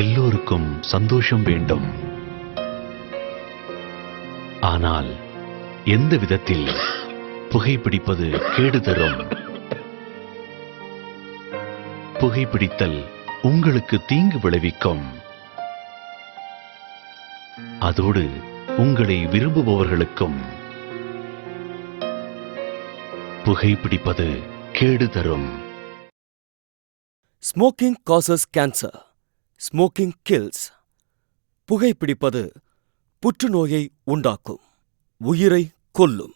எல்லோருக்கும் சந்தோஷம் வேண்டும். ஆனால் எந்த விதத்தில் புகைப்பிடிப்பது கேடு தரும்? புகைப்பிடித்தல் உங்களுக்கு தீங்கு விளைவிக்கும். அதோடு உங்களை விரும்புபவர்களுக்கும் புகைப்பிடிப்பது கேடு தரும். Smoking causes cancer. Smoking kills. புகைப்பிடிப்பது புற்றுநோயை உண்டாக்கும், உயிரை கொல்லும்.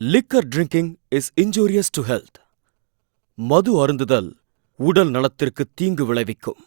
Liquor drinking is injurious to health. மது அருந்துதல் உடல் நலத்திற்கு தீங்கு விளைவிக்கும்.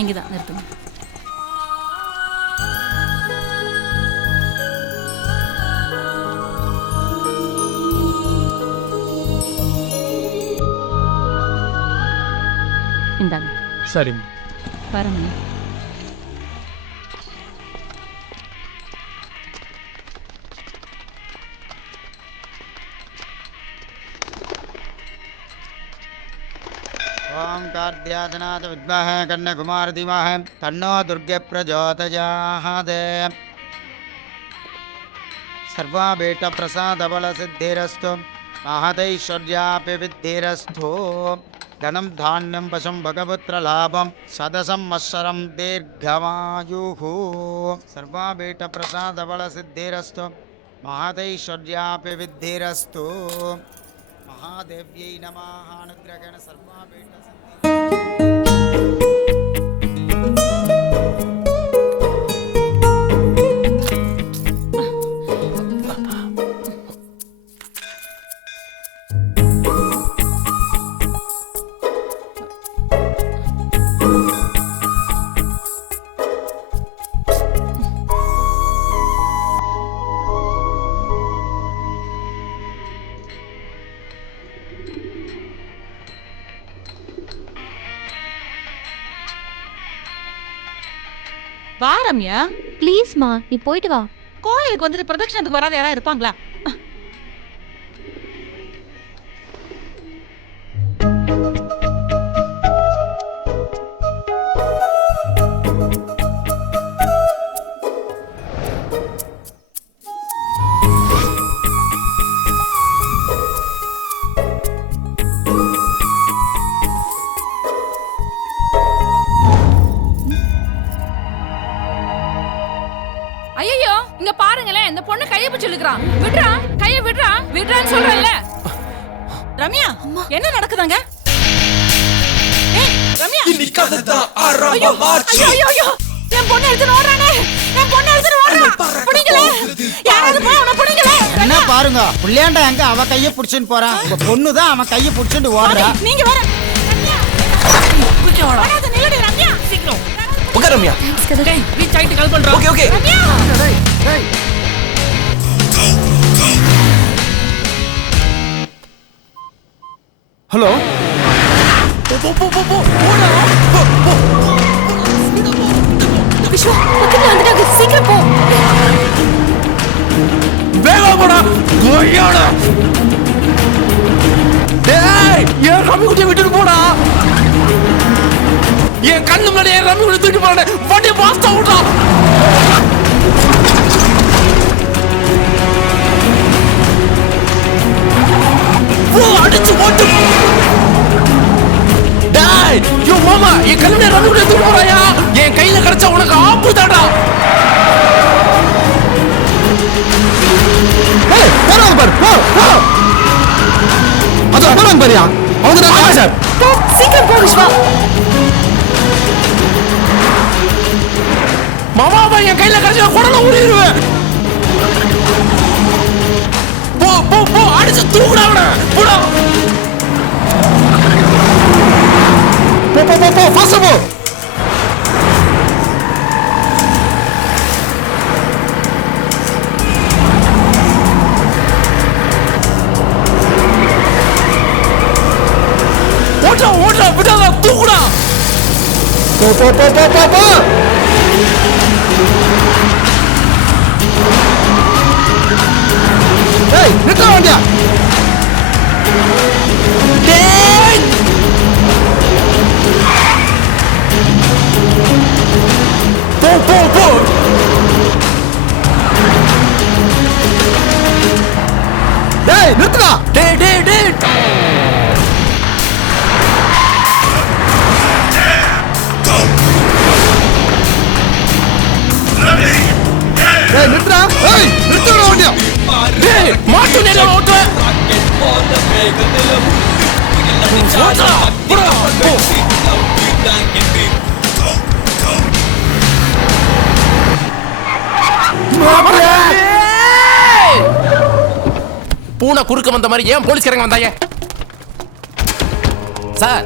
இங்கே தான் நிறுத்துங்க. இந்தாங்க. சரி பாருங்க. ओम कार्त्यायनाथ विद्महे कन्याकुमारी धीमहि तन्नो दुर्गे प्रचोदयात्। सर्वाभीष्ट प्रसाद बल सिद्धिरस्तु महदैश्वर्यापि विद्धिरस्तु। धनं धान्यं वशं भगवत्र लाभं सदसंवत्सरं दीर्घमायुः। सर्वाभीष्ट प्रसाद बल सिद्धिरस्तु महदैश्वर्यापि विद्धिरस्तु। महादेव्यै नमः। अनुग्रहेण सर्वाभीष्ट வா ரம்யா. ப்ளீஸ்மா நீ போயிட்டு வா. கோயிலுக்கு வந்துட்டு பிரதட்சணத்துக்கு வராத யாராவது இருப்பாங்களா? ஐயோ இங்க பாருங்களேன், இந்த பொண்ணு கைய பிடிச்சு இழுக்குறான். விடுறா, கைய விடுறா, விடுறான்னு சொல்றேன்ல. ரம்யா, என்ன நடக்குதாங்க? ஏய் ரம்யா, இன்னிக்கதான் ஆரம்பமாச்சு. ஐயோ என் பொண்ணு எடுத்து ஓடுறானே, என் பொண்ணு எடுத்து ஓடுறான். புடிங்களே, யாராவது போய் அவனை புடிங்களே. என்ன பாருங்க, புள்ளையாண்டா எங்க அவ கைய புடிச்சுன்னு போறான். உங்க பொண்ணு தான் அவன் கைய புடிச்சுட்டு ஓடுறா. நீங்க வர ரம்யா, வராத நில்லடி ரம்யா, சீக்கிரம் ஓகே ரம்யா. டேய் ரீச் ஆயிட்டு கால் பண்றோம். Okay okay. ரம்யா, டேய் ஹலோ. போ போ போ போ போடா. விஷ்வா பக்கத்துல வந்துட்டாங்க, சீக்கிரம் போ. வேகமா போடா. கோயாடா. டேய், ஏன் ரம்மி குட்டியை விட்டுட்டு போடா. என் கண்ணு முன்னாடி ஏன் ரம்மி குட்டி தூக்கி போறேன். வண்டி பாஸ்டா ஓடா. ஓ அடிச்சு ஓட்டு. டேய், யோ மாமா, என் கண்ணு முன்னாடி ரம்மி குட்டியை தூக்கி போறாயா. என் கையில கிடைச்சா உனக்கு ஆப்பு தாடா. ஏய், போறாங்க பாரு. போ போ. அது போறாங்க பாரியா. அவங்க தான் சார். போ சீக்கிரம் போ விஷ்வா. மாமா என் கையில கிடைச்சா குடல ஊறிடுவேன். போ போ போ அடிச்சு தூக்குடா அவனை. போடா. போ போ போ போ ஃபாஸ்டா போ. ஓடா ஓடா விடாத தூக்குடா. போ போ போ போ போ போ. ஏய் நிறுத்த வண்டியா. டேய் போ போ போ. டேய் நிறுத்துடா. டேய் டேய் டேய். டேய் நிறுத்துடா. ஏய் நிறுத்துடா வண்டியா. டேய் மாட்டு நேரா ஓட்டு. ஓட்டுடா. போடா. போ. பூனை குறுக்க வந்த மாதிரி ஏன் போலீஸ்காரங்க வந்தாங்க? சார்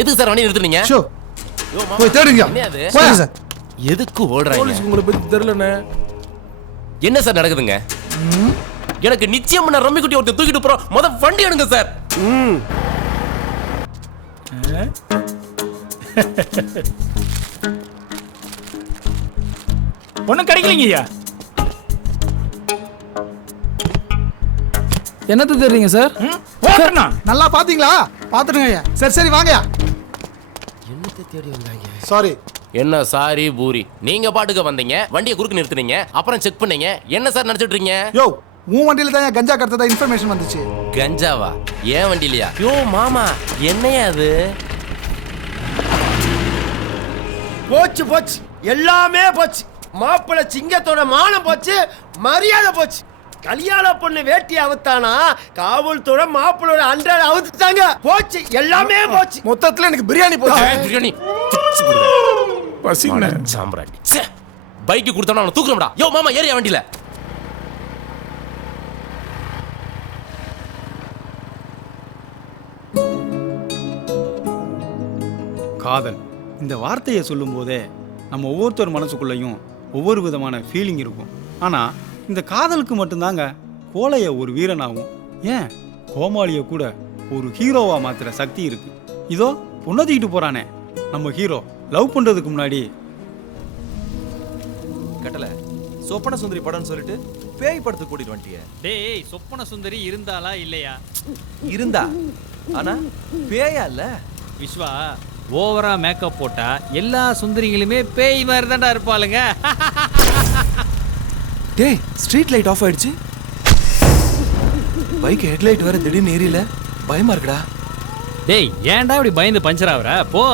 எதுக்கு சார் வண்டி நிறுத்துனீங்க? போய் தேடுங்க. போய் சார். எதுக்கு ஓடுறாங்க? போலீஸ் உங்களை பத்தி தெரியலனே. என்ன சார் நடக்குதுங்க? எனக்கு நிச்சயம் நான் ரம்மி குட்டி ஒருத்தர் தூக்கிட்டு போறோம். முத வண்டி எடுங்க சார். ஒன்னும் கிடைக்கலங்க ஐயா. என்னது தெரியுங்க சார்? ஓட்டணும். நல்லா பாத்தீங்களா? பாத்துடுங்க ஐயா. சரி சரி வாங்கயா. என்னத்தை தேடி வந்தாங்க? சாரி. என்ன சாரி பூரி, நீங்க பாட்டுக்கு வந்தீங்க, வண்டியை குறுக்கு நிறுத்துனீங்க, அப்புறம் செக் பண்ணீங்க. என்ன சார் நினைச்சிட்டு இருக்கீங்க? யோ உன் வண்டியில தான் கஞ்சா கடத்ததா இன்ஃபர்மேஷன் வந்துச்சு. கஞ்சாவா? ஏன் வண்டிலையா? யோ மாமா என்னையா அது? போச்சு போச்சு, எல்லாமே போச்சு. மாப்பிள்ளை சிங்கத்தோட மானம் போச்சு, மரியாதை போச்சு. கல்யாண பொண்ணு வேட்டி அவுத்தானா, காவல்துற மாப்பிள்ளோட அன்றாட அவுத்துட்டாங்க. போச்சு, எல்லாமே போச்சு. மொத்தத்துல எனக்கு பிரியாணி போச்சு. பிரியாணி பசிங்க சாம்ராட்டி. பைக்கு கொடுத்தா அவனை தூக்குறோம்டா. யோ மாமா ஏறியா வண்டியில. காதல் இந்த வார்த்தையை சொல்லும் போதே நம்ம ஒவ்வொருத்தர் மனசுக்குள்ளேயும் ஒவ்வொரு விதமான ஃபீலிங் இருக்கும். ஆனா இந்த காதலுக்கு மட்டும்தாங்க கோழைய ஒரு வீரனாகும், ஏன் கோமாளிய கூட ஒரு ஹீரோவா மாத்துற சக்தி இருக்கு. இதோ பொண்ணை தூக்கிட்டு போறானே நம்ம ஹீரோ, லவ் பண்றதுக்கு முன்னாடி கட்டல சொப்பன சுந்தரி படம்னு சொல்லிட்டு பேய் படத்துக்கு கூட்டிட்டு வந்துட்டிய. டேய், சொப்பன சுந்தரி இருந்தாளா இல்லையா? இருந்தா, ஆனா பேயா இல்ல. விஸ்வா, ஓவரா மேக்கப் போட்டா எல்லா சுந்தரிகளுமே பேய் மாதிரி தான்டா இருப்பாளுங்க. டேய், ஸ்ட்ரீட் லைட் ஆஃப் ஆயிடுச்சு. பைக் ஹெட்லைட் வேற திடீர்னு ஏறியல, பயமா இருக்குடா. டேய், ஏன்டா இப்படி பயந்து பஞ்சர் ஆகுற? போ.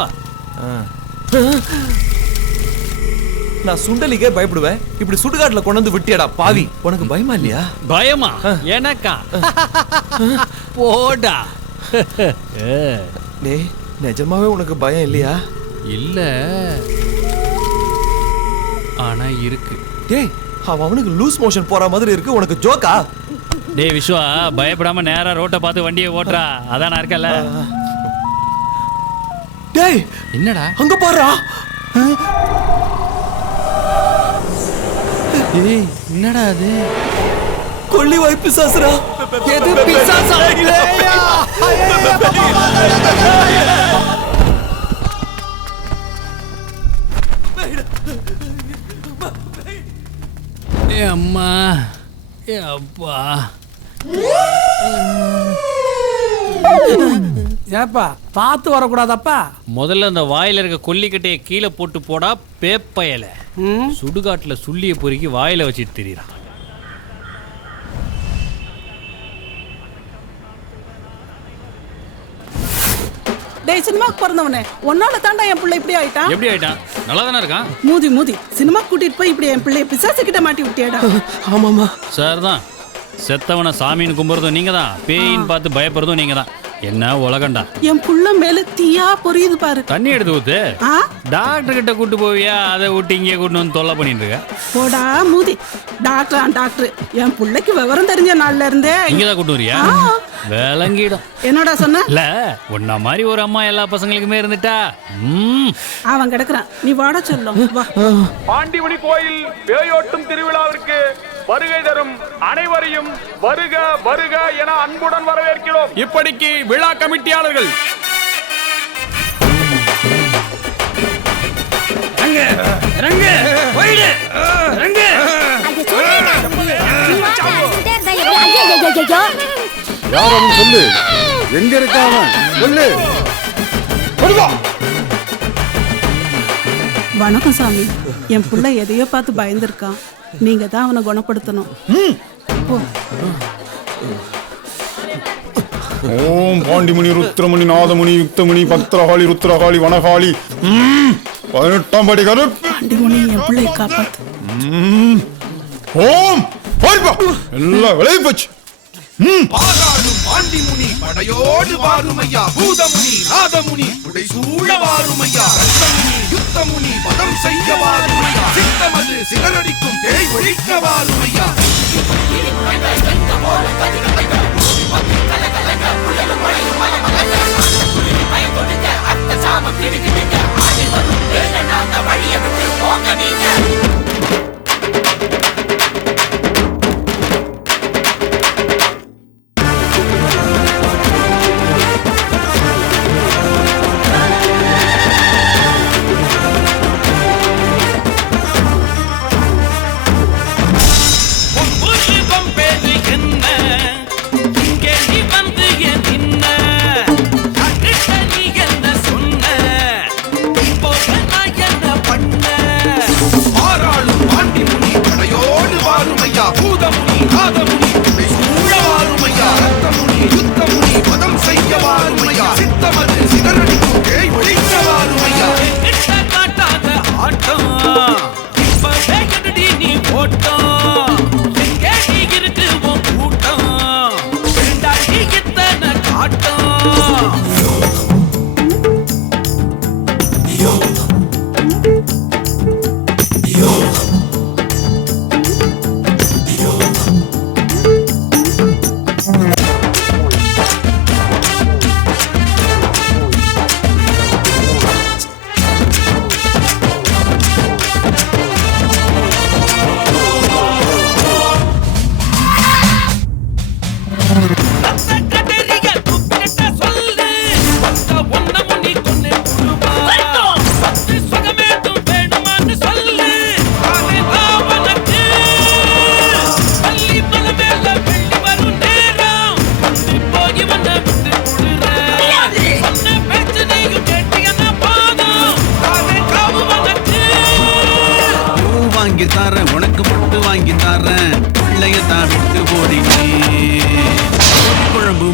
நான் சுண்டலிக்கே பயப்படுவேன், இப்படி சுடுகாட்டுல கொண்டு வந்து விட்டியடா பாவி. உனக்கு பயமா இல்லையா? பயமா? எனக்கா? போடா. டேய், நிஜமாவே உனக்கு பயம் இல்லையா? இல்ல, ஆனா இருக்கு. டேய், அவனுக்கு லூஸ் மோஷன் போற மாதிரி இருக்கு, உனக்கு ஜோக்கா? டேய் விஸ்வா, பயப்படாம நேரா ரோட்டை பார்த்து வண்டியை ஓட்டுறா, அதான் நான் இருக்கல. டேய், என்னடா அங்க பாருடா. ஏய், என்னடா அது? கொள்ளி வாய் பிசாசுடா. எது பிசாசா? இல்லையா? ஏ அம்மா, ஏ அப்பா. ஏப்பா பார்த்து வரக்கூடாதப்பா. முதல்ல அந்த வாயில இருக்க கொல்லிக்கட்டையை கீழே போட்டு போடா பேப்பையல. சுடுகாட்டுல சுள்ளிய பொறுக்கி வாயில வச்சுட்டு திரியறான். டேய், சினிமாக்கு பிறந்தவனே, உன்னால தாண்டா என் பிள்ளை இப்படி ஆயிட்டான். எப்படி ஆயிட்டான்? நல்லா தானே இருக்கான். மூதி சினிமா கூட்டிட்டு போய் இப்படி என் பிள்ளைய பிசாசு கிட்ட மாட்டி விட்டியாடா. ஆமாமா சார் தான். செத்தவனை சாமின்னு கும்புறதும் நீங்க தான், பேயின்னு பார்த்து பயப்படுறதும் நீங்க தான். என்ன உலகண்டா. என் புள்ள மேல தீயா பொரியுது பாரு. தண்ணி எடுத்து ஊத்து. ஆ? டாக்டர் கிட்ட கூட்டு போவியா? அதை விட்டு இங்கே கூட்டு வந்து தொல்லை பண்ணிட்டு இருக்க. போடா மூதி. டாக்டர் என் பிள்ளைக்கு விவரம் தெரிஞ்ச நாள்ல இருந்தே இங்கதான் கூட்டு வரியா? விளங்கிடும். என்னடா சொன்ன? இல்ல, உன்ன மாதிரி ஒரு அம்மா எல்லா பசங்களுக்குமே இருந்துட்டா. அவன் கிடக்குறான், நீ வாட சொல்லும். வா. பாண்டிமணி கோயில் பேயோட்டும் திருவிழாவிற்கு வருகை தரும் அனைவரையும் வருக வருக என அன்புடன் வரவேற்கிறோம். இப்படிக்கு விழா கமிட்டியாளர்கள் சொல்லு, எங்க இருக்காம சொல்லு. வணக்கம் சாமி. என் புள்ள எதையோ பார்த்து பயந்துருக்கான், நீங்க தான் அவனை குணப்படுத்தணும். ஓம் பாண்டிமணி ருத்ரமணி நாதமுனி யுக்தமுனி பத்ரகாளி ருத்ரகாளி வனகாளி 18ஆம் படி கருப்பு பாண்டிமணி என் பிள்ளையை காப்பாத்து. ஓம் எல்லாம் விளைவி போச்சு. பாண்டிமுனி படையோடு வாருமையா, பூதமுனி நாதமுனி உடை சூழ வாருமையா, ரத்தமுனி யுத்தமுனி பதம் செய்ய வாருமையா, சித்தமது சிகரடிக்கும் பேய் ஒழிக்க வாருமையா.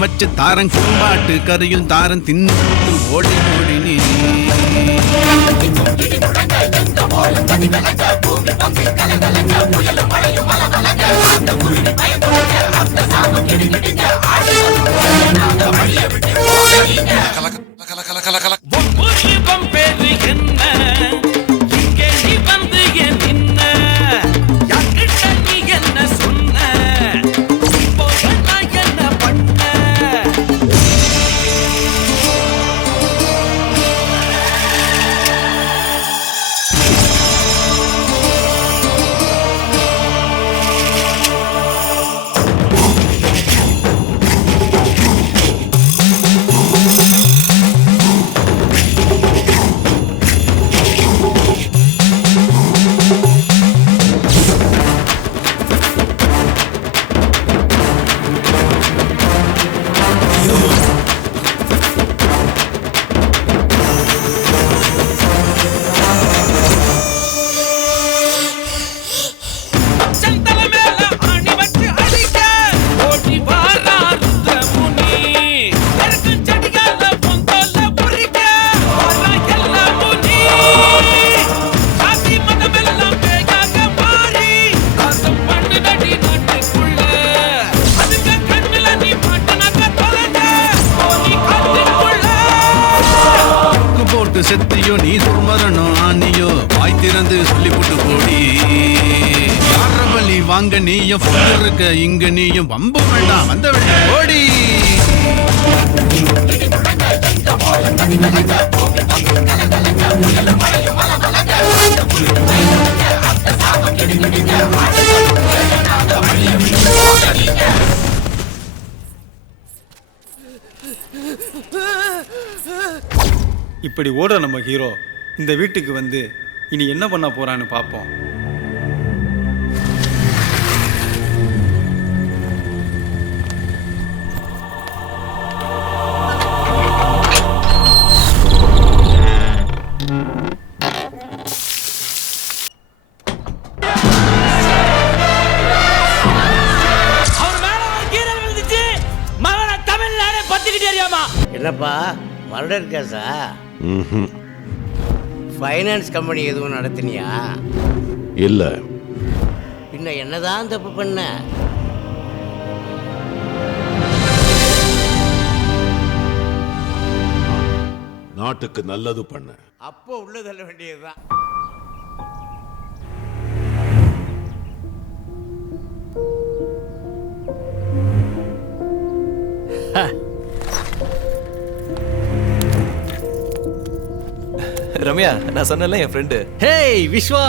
வச்சு தாரன் கும்பாட்டு கரையில் தாரன் தின்னு ஓடி ஓடி நீ செத்தியோ நீ சுமரணும் ஆனியோ வாய் திறந்து சொல்லி போட்டு போடி யார வழி வாங்க நீயும் இருக்க இங்க நீயும் வம்ப வேண்டாம் வந்த வேண்டாம் ஓடி இப்படி ஓடுற நம்ம ஹீரோ இந்த வீட்டுக்கு வந்து இனி என்ன பண்ண போறான்னு பார்ப்போம். என்னப்பா மர்டர் கேஸா? ஃபைனான்ஸ் கம்பெனி எதுவும் நடத்தினியா? இல்ல. பின்ன என்னதான் தப்பு பண்ண? நாட்டுக்கு நல்லது பண்ண. அப்போ உள்ள தள்ள வேண்டியதுதான். ரம்யா, நான் சொன்னல என் ஃப்ரெண்டு. ஹேய் விஸ்வா,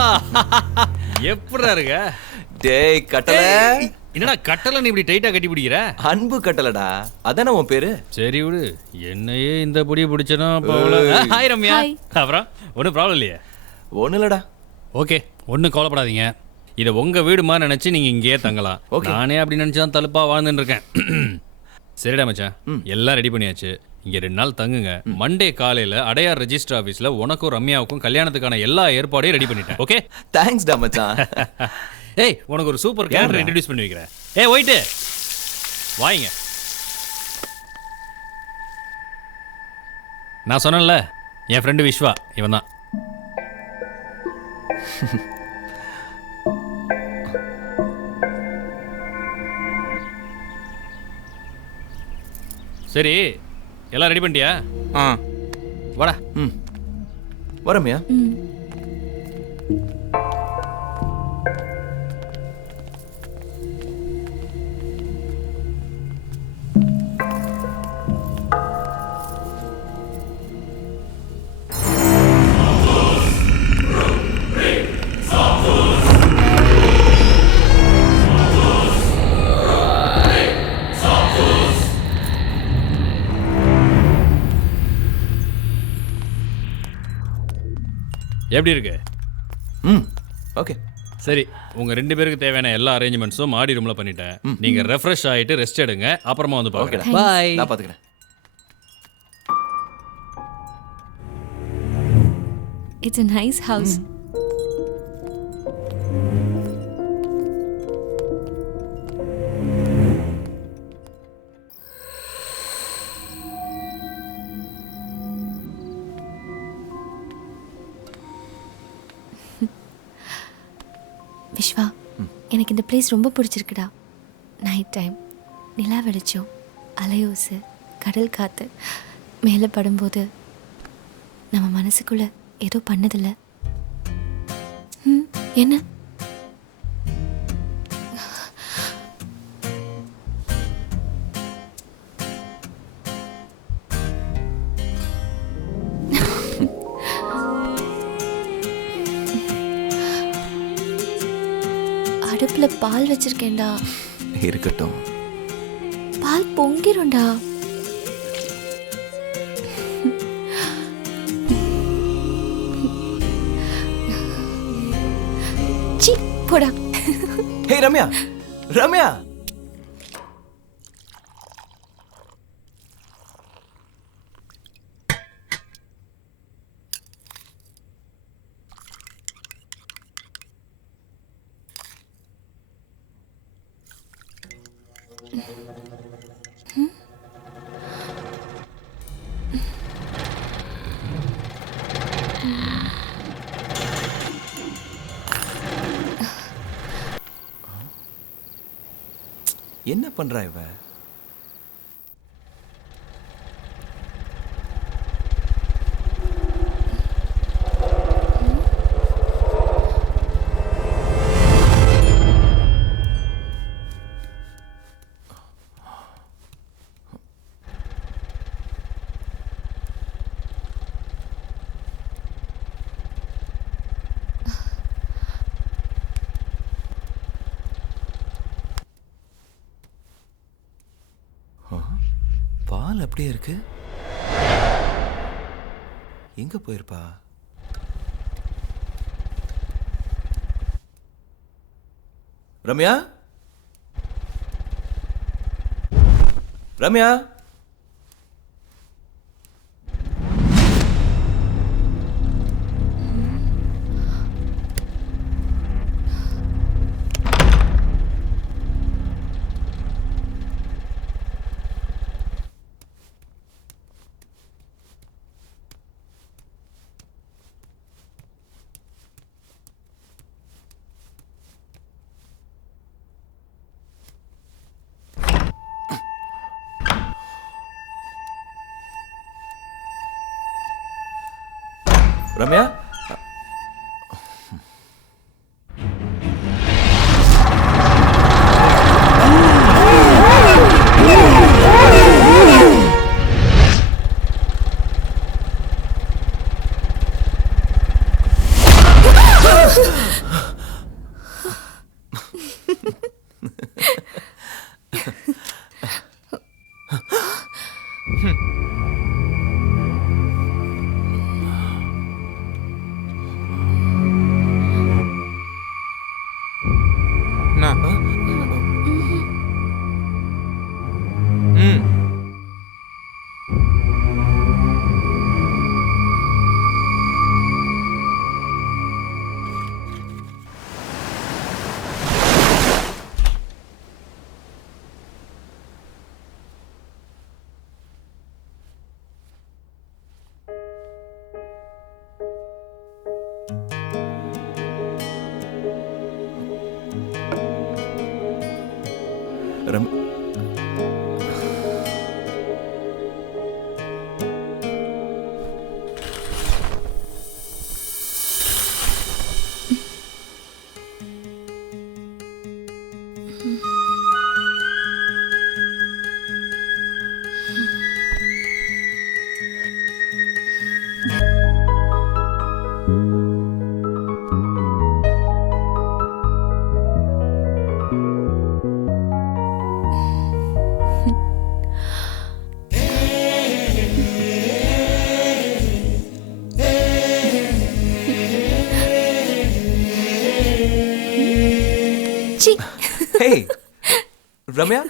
எப்படிடா இருக்க? டேய் கட்டல. என்னடா கட்டல நீ இப்படி டைட்டா கட்டி பிடிக்கிற? அன்பு கட்டலடா, அதானே உன் பேரு. சரி விடு, என்னையே இந்த பொடி பிடிச்சனா போல. ஹாய் ரம்யா. அப்புறம் ஒன்றும் ப்ராப்ளம் இல்லையே? ஒன்றும் இல்லடா. ஓகே, ஒன்றும் கவலைப்படாதீங்க. இதை உங்க வீடு மாதிரி நினைச்சு நீங்க இங்கேயே தங்கலாம். நானே அப்படி நினைச்சா தலுப்பா வாழ்ந்துட்டு இருக்கேன். சரிடா மச்சான், எல்லாம் ரெடி பண்ணியாச்சு. இங்க 2 நாள் தங்குங்க. மண்டே காலையில அடையார் ரெஜிஸ்டர் ஆபீஸ்ல உனக்கும் ரம்யாவுக்கும் கல்யாணத்துக்கான எல்லா ஏற்பாடையும் ரெடி பண்ணிட்டேன். ஓகே, தேங்க்ஸ் டா மச்சான். ஏய், உனக்கு ஒரு சூப்பர் கேரக்டர் இன்ட்ரோடியூஸ் பண்ணி வைக்கிறேன். ஏய் ஒயிட், வாங்க. நான் சொன்னேன்ல, என் ஃப்ரெண்டு விஸ்வா, இவன் தான். சரி, எல்லாம் ரெடி பண்ணிட்டியா? வாடா. வரமியா? எப்படி இருக்கு? ஓகே. சரி, உங்க 2 பேருக்கு தேவையான எல்லா அரேஞ்ச்மெண்ட்ஸும் மாடி ரூம்ல பண்ணிட்டேன். நீங்க ரெஃப்ரெஷ் ஆயிட்டு ரெஸ்ட் எடுங்க. அப்புறமா வந்து பாருங்க. பை. நான் பாத்துக்கிறேன். It's a nice house. Vishwa, எனக்கு இந்த பிளேஸ் ரொம்ப பிடிச்சிருக்குடா. நைட் டைம், நிலா வெளிச்சம், அலையோசு, கடல் காற்று மேலே படும்போது நம்ம மனசுக்குள்ள ஏதோ பண்ணதில்ல. என்ன? அடுப்புல பால் வச்சிருக்கேன்டா. இருக்கட்டும். பால் பொங்கிரும்டா. சி போடா. ஹே ரம்யா, ரம்யா. என்ன பண்றா இவ? பால் அப்படியே இருக்கு. எங்க போயிருப்பா? ரம்யா, ரம்யா. Ramya, Hey, Ramya.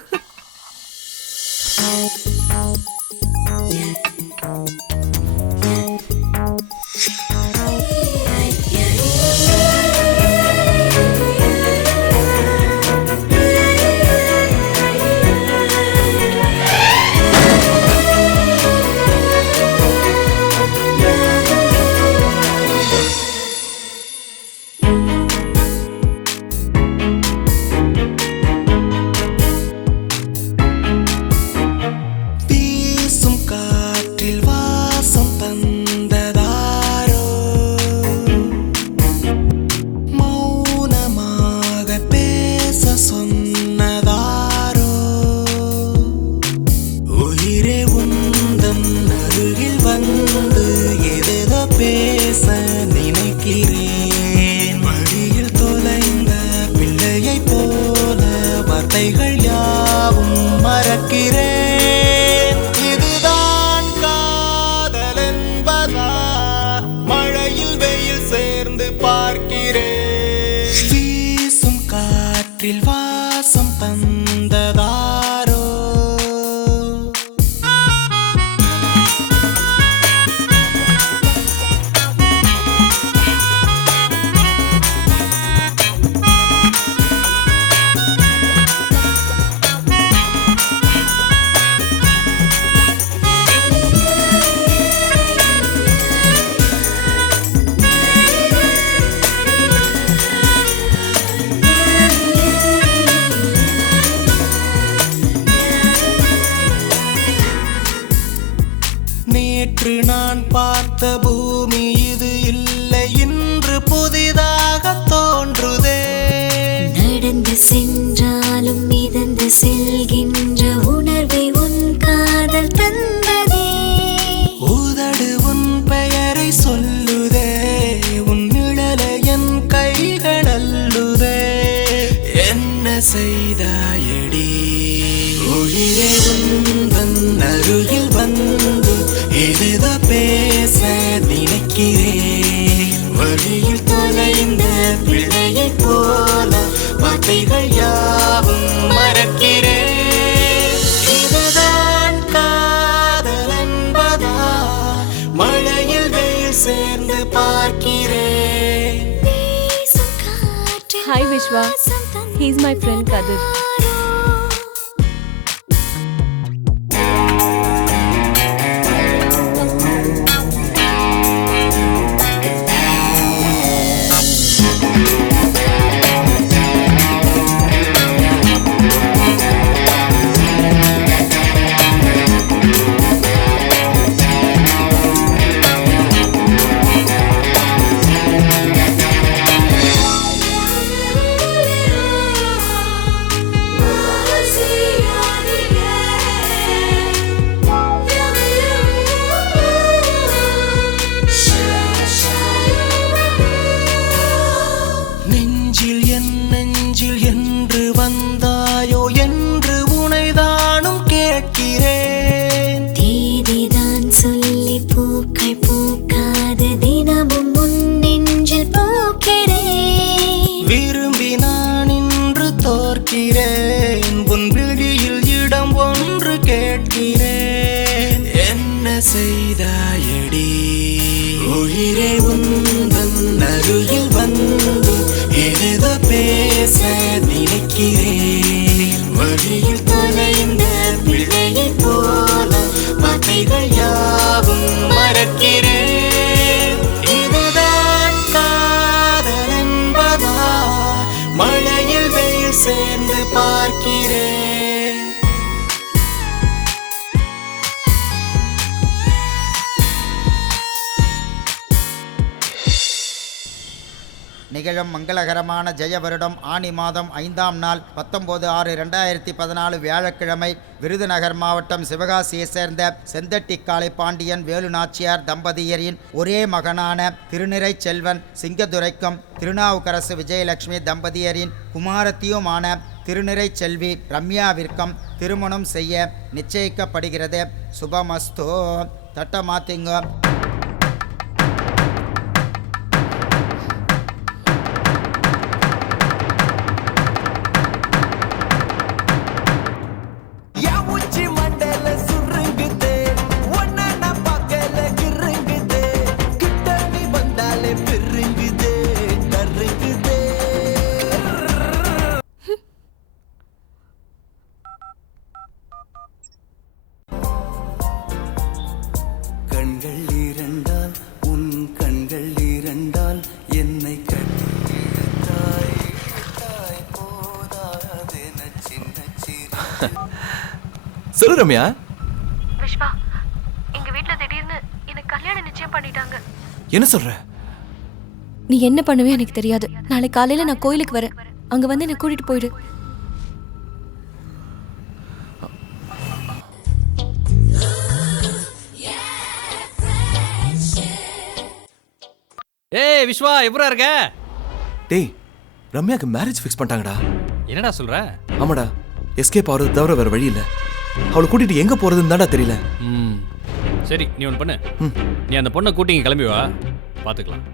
நேற்று நான் பார்த்த பூமி இது இல்லை இன்று புதிதாக தோன்றுதே. நடந்து சென்றாலும் மிதந்து செல்கின்ற உணர்வை உன் காதல் தந்ததே. உதடு உன் பெயரை சொல்லுதே, உன் நிழலை என் கைகள் அள்ளுதே. என்ன செய்தாயடி உயிரே உந்தன் அருகில் வந்து எதுதோ பேச நினைக்கிறேன். வழியில் தொலைந்த பிள்ளையை போல வார்த்தைகள் யாவும் மறக்கிறேன். இதுதான் காதல் என்பதா, மழையில் வெயில் சேர்ந்து பார்க்கிறேன். Hi Vishwa, he's my friend Kadir. நெஞ்சில் என் நெஞ்சில் என்று வந்தாயோ என்று உனைதானும் கேட்கிறேன். தேதிதான் சொல்லி பூக்கள் பூக்காது தினமும் முன் நெஞ்சில் பூக்கிறேன். விரும்பி நான் இன்று தோற்கிறேன், உன் விழியில் இடம் ஒன்று கேட்கிறேன். என்ன செய்தாயடி உயிரே உந்தன் அருகில் வந்து எதுதோ பேச நினைக்கிறேன். வழியில் தொலைந்த பிள்ளையை போல வார்த்தைகள் யாவும் மறக்கிறேன். இதுதான் காதல் என்பதா, மழையில் வெயில் சேர்ந்து பார்க்கிறேன். நிகழும் மங்களகரமான ஜெய வருடம் ஆனி மாதம் 5ஆம் நாள் 19/6/2014 வியாழக்கிழமை விருதுநகர் மாவட்டம் சிவகாசியை சேர்ந்த செந்தட்டிக்காளை பாண்டியன் வேலு நாச்சியார் தம்பதியரின் ஒரே மகனான திருநிறை செல்வன் சிங்கதுரைக்கும் திருநாவுக்கரசு விஜயலட்சுமி தம்பதியரின் குமாரத்தியுமான திருநிறை செல்வி ரம்யாவிற்கும் திருமணம் செய்ய நிச்சயிக்கப்படுகிறது. சுபமஸ்தோ. தட்ட மாத்திங்க. கண்கள் இரண்டால் உன் கண்கள் இரண்டால் என்னை கட்டித்தாய் போதாதென சின்ன சிறு. சொல்லு ரம்யா. விஷ்வா, எங்க வீட்ல திடீர்னு எனக்கு கல்யாணம் நிச்சயம் பண்ணிட்டாங்க. என்ன சொல்ற? நீ என்ன பண்ணுவே எனக்கு தெரியாது. நாளை காலையில நான் கோயிலுக்கு வரேன். அங்க வந்து என்னை கூட்டிட்டு போயிடு. ஏய் விஸ்வா, எப்பரா இருக்க? டேய், ரம்யாக்கு மேரேஜ் ஃபிக்ஸ் பண்ணிட்டாங்கடா. என்னடா சொல்ற? ஆமாடா, எஸ்கேப் ஆகிறது தவிர வேற வழி இல்லை. அவளை கூட்டிட்டு எங்க போறதுன்னு தான்டா தெரியல. சரி, நீ ஒன்று பண்ணு. நீ அந்த பொண்ணை கூட்டிங்க கிளம்பி வா, பார்த்துக்கலாம்.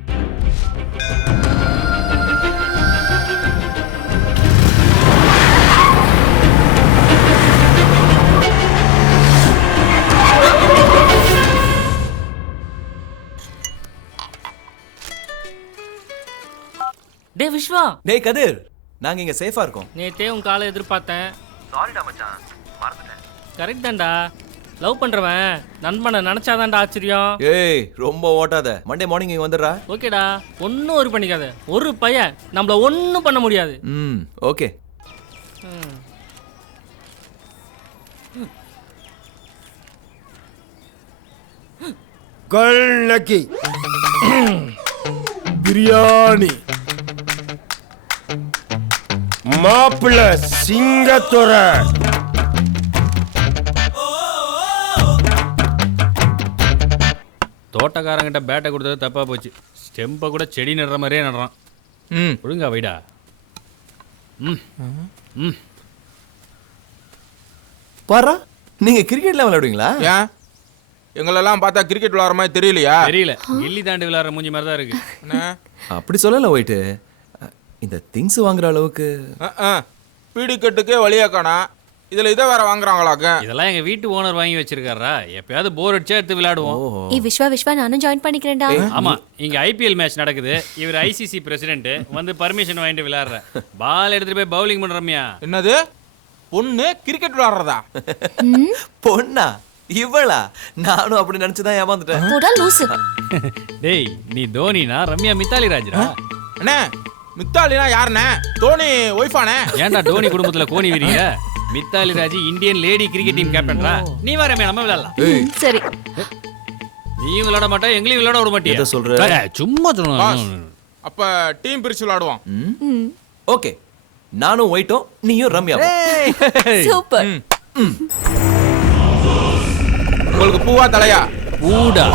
டே விஸ்வா. டேய் கதிர், நாங்க இங்க சேஃபா இருக்கோம். நேத்தே உன் காலை எதிர்பார்த்தேன். சாரிடா மச்சான், மறந்துட்டேன். கரெக்ட் தான்டா. லவ் பண்றவன் நண்பனை நினைச்சாதான்டா ஆச்சரியம். ஏய் ரொம்ப ஓட்டாத. மண்டே மார்னிங் இங்க வந்துடுறா. ஓகேடா, ஒன்னும் ஒரு பண்ணிக்காத. ஒரு பையன் நம்மள ஒன்னும் பண்ண முடியாது. ஓகே. கல்நக்கி பிரியாணி மாப்பிள்ள சிங்கத்துறை தோட்டக்காரங்கிட்ட பேட்டை கொடுத்தது தப்பா போச்சு. ஸ்டெம்பை கூட செடி நடுற மாதிரியே நடுறான். ஒழுங்கா வைடா. பாரா, நீங்க கிரிக்கெட்ல விளையாடுவீங்களா? ஏன் எங்களெல்லாம் பார்த்தா கிரிக்கெட் விளையாடுற மாதிரி தெரியலையா? தெரியல, கில்லி தாண்டி விளையாடுற மூஞ்சி மாதிரி தான் இருக்கு. அப்படி சொல்லல போயிட்டு, இந்த திங்ஸ் வாங்குற அளவுக்கு பீடி கட்டுக்கே வழியா காணா, இதுல இதை வேற வாங்குறாங்களாக்க. இதெல்லாம் எங்க வீட்டு ஓனர் வாங்கி வச்சிருக்காரா. எப்பயாவது போர் அடிச்சா எடுத்து விளையாடுவோம். விஸ்வா நானும் ஜாயின் பண்ணிக்கிறேன்டா. ஆமா, இங்க ஐபிஎல் மேட்ச் நடக்குது. இவர் ஐசிசி பிரசிடென்ட் வந்து பர்மிஷன் வாங்கிட்டு விளையாடுற. பால் எடுத்துட்டு போய் பவுலிங் பண்ண ரம்யா. என்னது பொண்ணு கிரிக்கெட் விளையாடுறதா? பொண்ணா? இவளா? நானும் அப்படி நினைச்சுதான் ஏமாந்துட்டேன். டேய், நீ தோனினா ரம்யா மித்தாலி ராஜ்ரா. அண்ணே, மித்தாலினா யாருண்ணே? தோனி ஒய்ஃபானே? ஏன்டா தோனி குடும்பத்துல கோணி விரிங்க? Mithali Raj Indian lady cricket team கேப்டன்ரா. நீ வா ரம்யா, நம்ம விளையாடலாம். சரி. நீயும் விளையாட மாட்டா, எங்களையும் விளையாட விட மாட்டியா? எதை சொல்ற? சும்மா சொல்லணும். அப்ப டீம் பிரிச்சு விளையாடுவோம். ஓகே, நானும் ஒயிட்டும், நீயும் ரம்யா. சூப்பர். உங்களுக்கு பூவா தலையா? பூடா.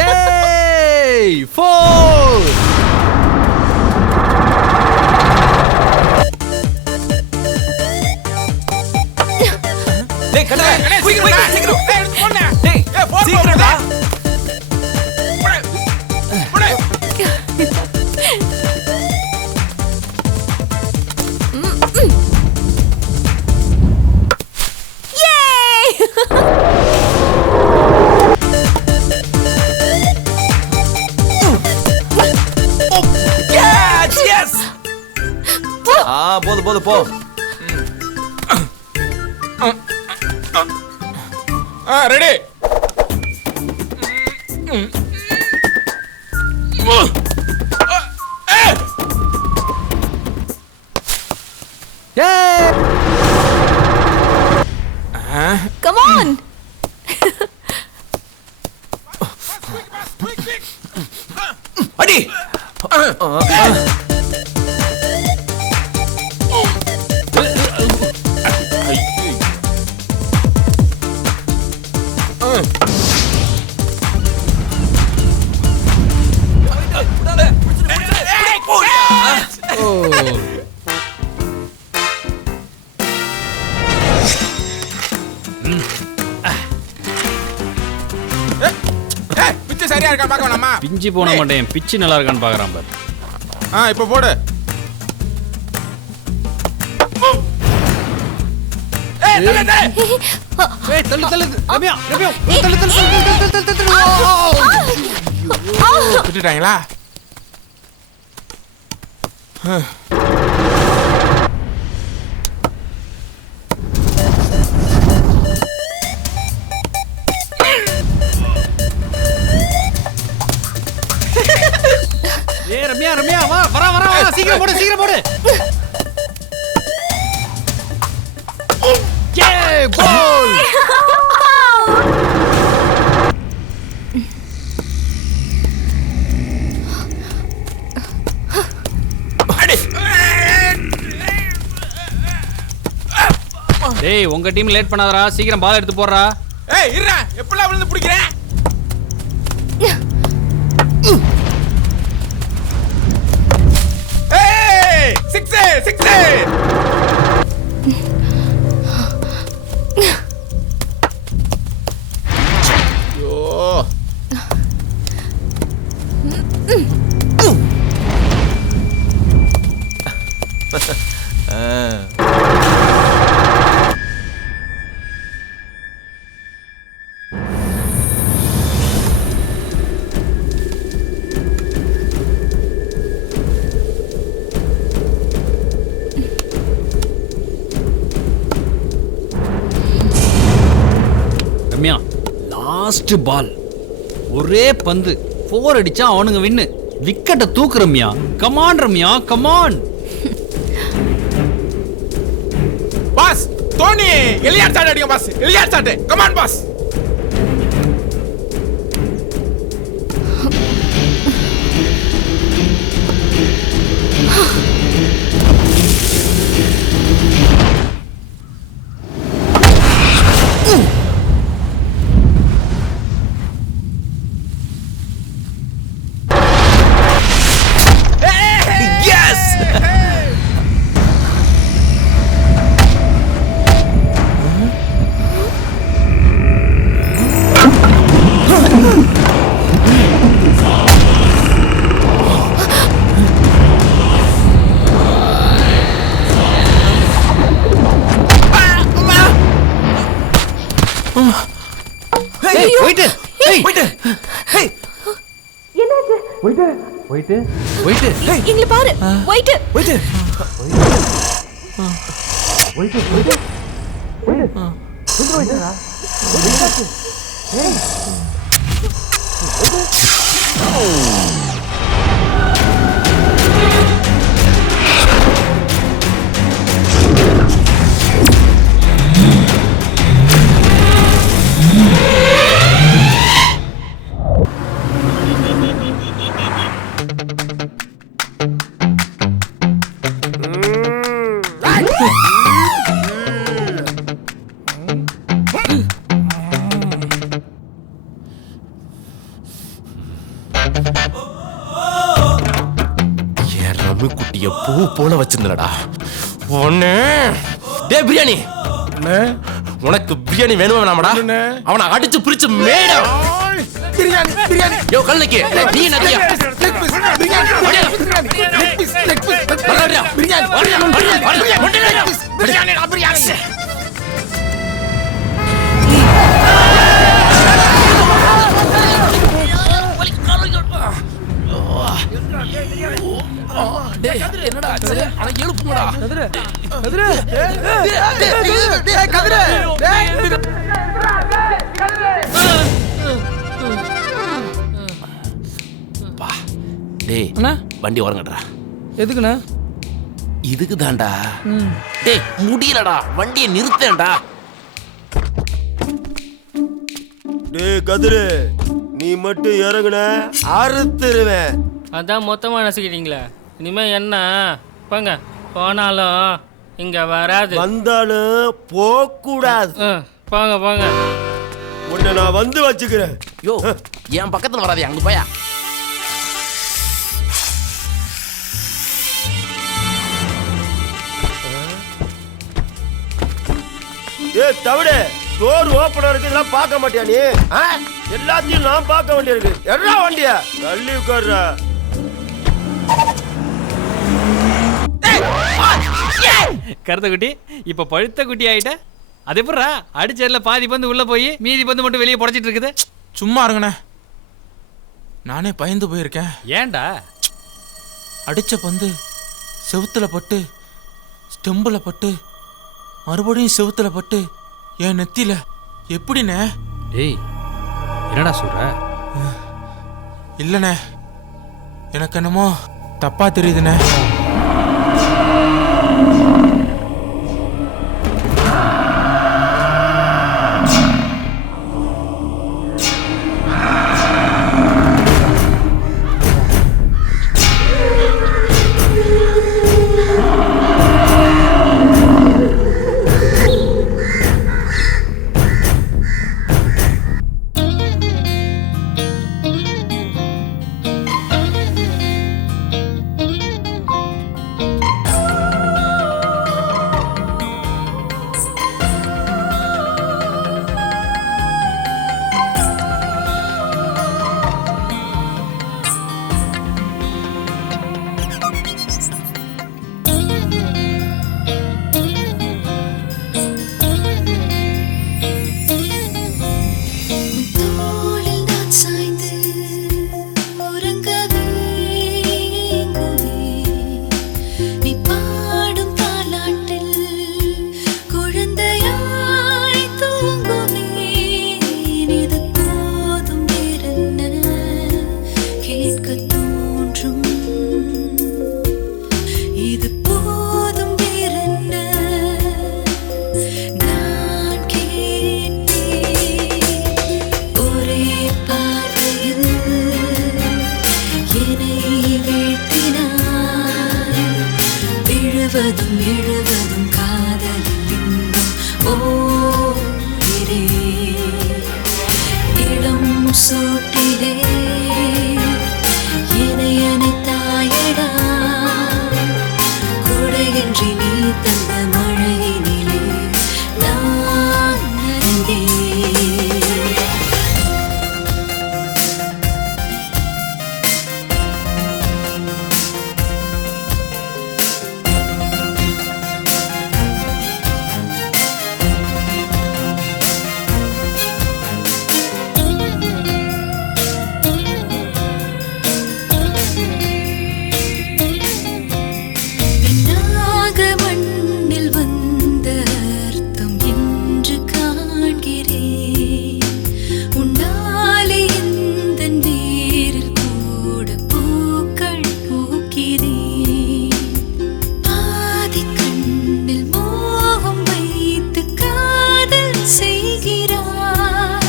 Yay! 4! டேய் கண்ணா, சீக்கிரம். டேய், சீக்கிரம்டா. போது போ. ரெடி. Come on. அடி. சரியா இருக்கா பாக்க வேணாமா? பிஞ்சி போன மாட்டேன், பிச்சு நல்லா இருக்கான்னு பாக்குறான் பாரு. இப்ப போடு. விட்டுட்டாங்களா? ரம்யா வா, வர சீக்கிரம் போடு. கோல். டேய், உங்க டீம் லேட் பண்ணாதடா, சீக்கிரம் பால் எடுத்து போடுறா. ஏய் இருடா, எப்பல விழுந்து பிடிக்கிறேன். ஏய் 6 ரம்யா லாஸ்ட் பால் ஒரே பந்து 4 அடிச்சா அவனுங்க வின்னு. விக்கெட்டை தூக்கு Ramya. Come on Ramya, come on. Boss Dhoni எலியாட் சாட் அடிங்க பாஸ். எலியாட் சாட் கமான் பாஸ். இங்க பாரு. போயிட்டு குட்டிய பூ போல வச்சிருந்தடா ஒண்ணு. டேய் பிரியாணி, உனக்கு பிரியாணி வேணுமா வேணாமடா? அவனை அடிச்சு பிரிச்சு மேடா. பிரியாணி பிரியாணி யோ கல்லுக்கு நீ Nadiya leg piece biryani leg piece biryani biryani biryani. டேய் என்னடா ஆச்சு? அட எழுப்புங்கடா. கதிரே கதிரே டேய் கதிரே பா டேய் அண்ணா வண்டி ஓரங்கடா. எதுக்குண்ணா? இதுக்கு தான்டா. டேய் முடியலடா, வண்டியை நிறுத்தேன்டா. டேய் கதிரே, நீ மட்டும் இறங்குன அறுத்துருவேன். அதான் மொத்தமா நசுக்கிட்டீங்களே. இனிமே என்ன போங்க, போனாலும் இங்க வராது. வந்தாலும் போகக்கூடாது. போங்க போங்க. உன்னை நான் வந்து வச்சுக்கிறேன். யோ என் பக்கத்துல வராதே, அங்க போயா. ஏ தவிடு, டோர் ஓப்பனா இருக்கு, இதெல்லாம் பார்க்க மாட்டியா நீ? எல்லாத்தையும் நான் பார்க்க வேண்டியிருக்கு. எறா வண்டியா தள்ளி உட்கார்றா. கருத்த குட்டி இப்ப பழுத்த குட்டி ஆயிட்ட. அது எப்படா அடிச்சதுல பாதி பந்து உள்ள போய் மீதி பந்து மட்டும் வெளியே புடைச்சிட்டு இருக்குது? சும்மா இருங்கண்ணே, நானே பயந்து போயிருக்கேன். ஏன்டா? அடிச்ச பந்து செவுத்துல பட்டு ஸ்டெம்புல பட்டு மறுபடியும் செவுத்துல பட்டு என் நெத்தில எப்படிண்ணே? ஏய் என்னடா சொல்ற? இல்லண்ணே, எனக்கு என்னமோ தப்பா தெரியுதுண்ணே. எழுவதும் காதலில் இன்பம் ஓரே இளம் சூட்டிலே என்னை அணைத்தாயடா குடையின்றி நீ தந்த மழையினிலே நான் நனைந்தேன். பெண்ணாக மண்ணில் வந்த அர்த்தம் என்று காண்கிறேன். உன்னாலே எந்தன் வேரில் கூட பூக்கள் பூக்கிறேன். பாதி கண்ணில் மோகம் வைத்து காதல் செய்கிறாய்.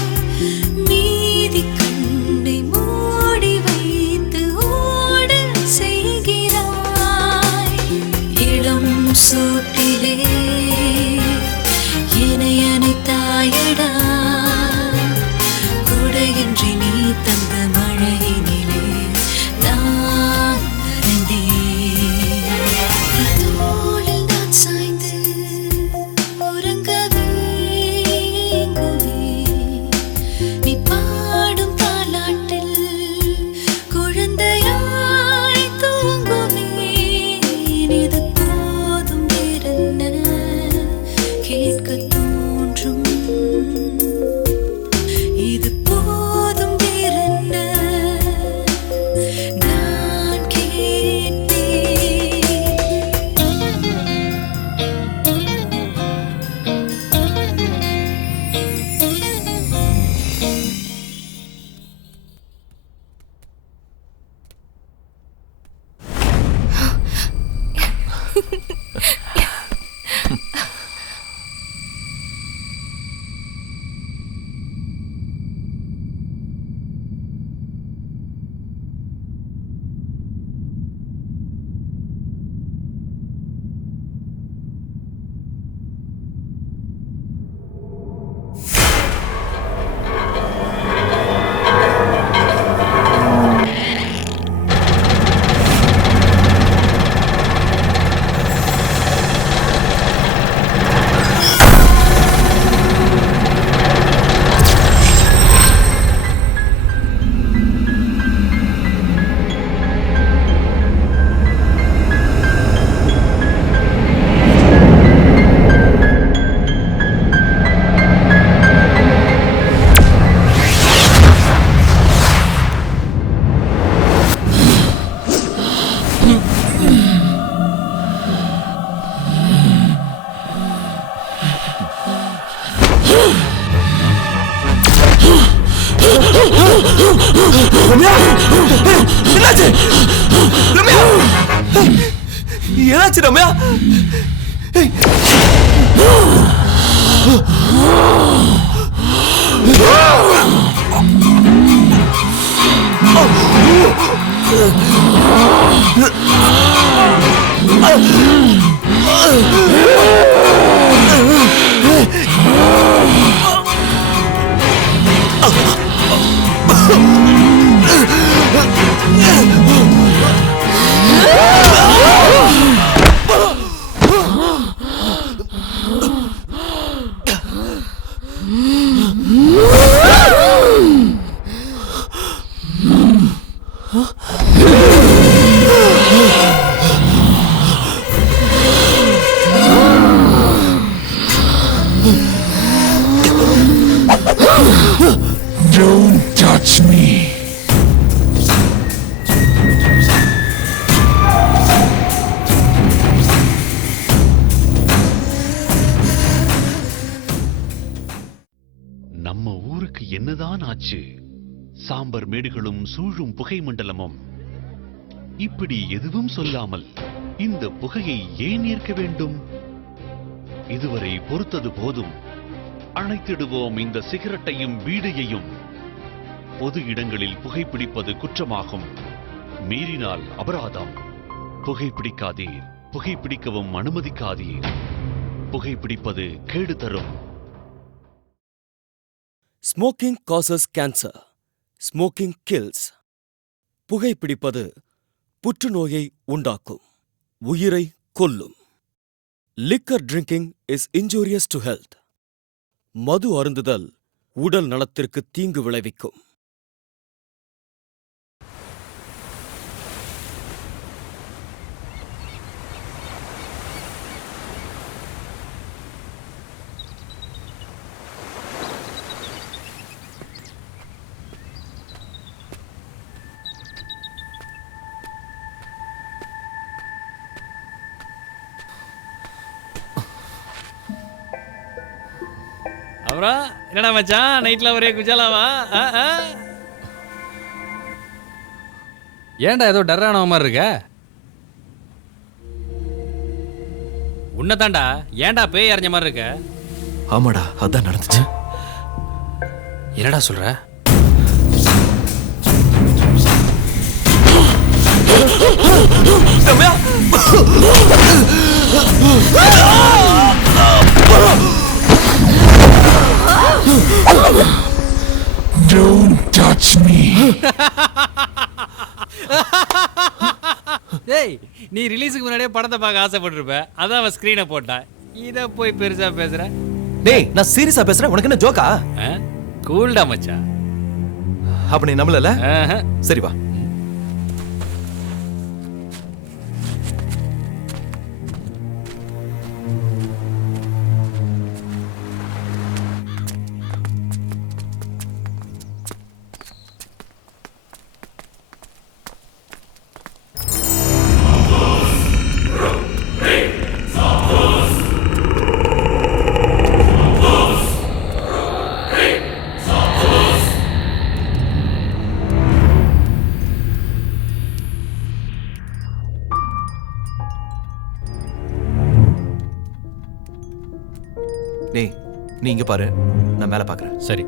மீதி கண்ணை மூடி வைத்து ஓட செய்கிறாய். இளம் சூட்டிலே என்னை அணைத்தாயடா குடையின்றி நீ தந்த மழையினிலே நான் நனைந்தேன். தோளில் நான் சாய்ந்து உறங்கவே ஏங்குவேன். நீ பாடும் தாலாட்டில் குழந்தையாய் தூங்குவேன். இது போதும் வேறென்ன கேட்க தோன்றும். இது போதும் வேறென்ன நான் கேட்பேன். என்னாச்சு ரம்யா? என்னாச்சு ரம்யா? Don't touch me. நம்ம ஊருக்கு என்னதான் ஆச்சு? சாம்பர் மேடுகளும் சூழும் புகை மண்டலமும். இப்படி எதுவும் சொல்லாமல் இந்த புகையை ஏன் ஏற்க வேண்டும்? இதுவரை பொறுத்தது போதும். அணைத்திடுவோம் இந்த சிகரெட்டையும் பீடியையும். பொது இடங்களில் புகைப்பிடிப்பது குற்றமாகும். மீறினால் அபராதம். புகைப்பிடிக்காதீர். புகைப்பிடிக்கவும் அனுமதிக்காதீர். புகைப்பிடிப்பது கேடு தரும். Smoking causes cancer. Smoking kills. புகைப்பிடிப்பது புற்றுநோயை உண்டாக்கும், உயிரை கொல்லும். Liquor drinking is injurious to health. மது அருந்துதல் உடல் நலத்திற்கு தீங்கு விளைவிக்கும். அப்புறம் என்னடா மச்சான், நைட்ல ஒரே குஜாலாவா? ஏன்டா ஏதோ டர்ரான மாதிரி இருக்க? உன்னதாண்டா, ஏன்டா பேய் அறிஞ்ச மாதிரி இருக்க? ஆமாடா, அதான் நடந்துச்சு. என்னடா சொல்ற? Don't touch me. டேய், நீ ரிலீஸுக்கு முன்னாடியே படத்தை பார்க்க ஆசைப்பட்டிருப்ப, அதான் அவன் ஸ்கிரீனை போட்டான். இத போய் பெருசா பேசுற? டேய், நான் சீரியஸா பேசுறேன். உனக்கு என்ன ஜோக்கா? கூல்டா மச்சான். அப்ப நீ நம்பலல? சரி வா. டேய், நீ இங்க பாரு, நான் மேல பாக்குறேன். சரி.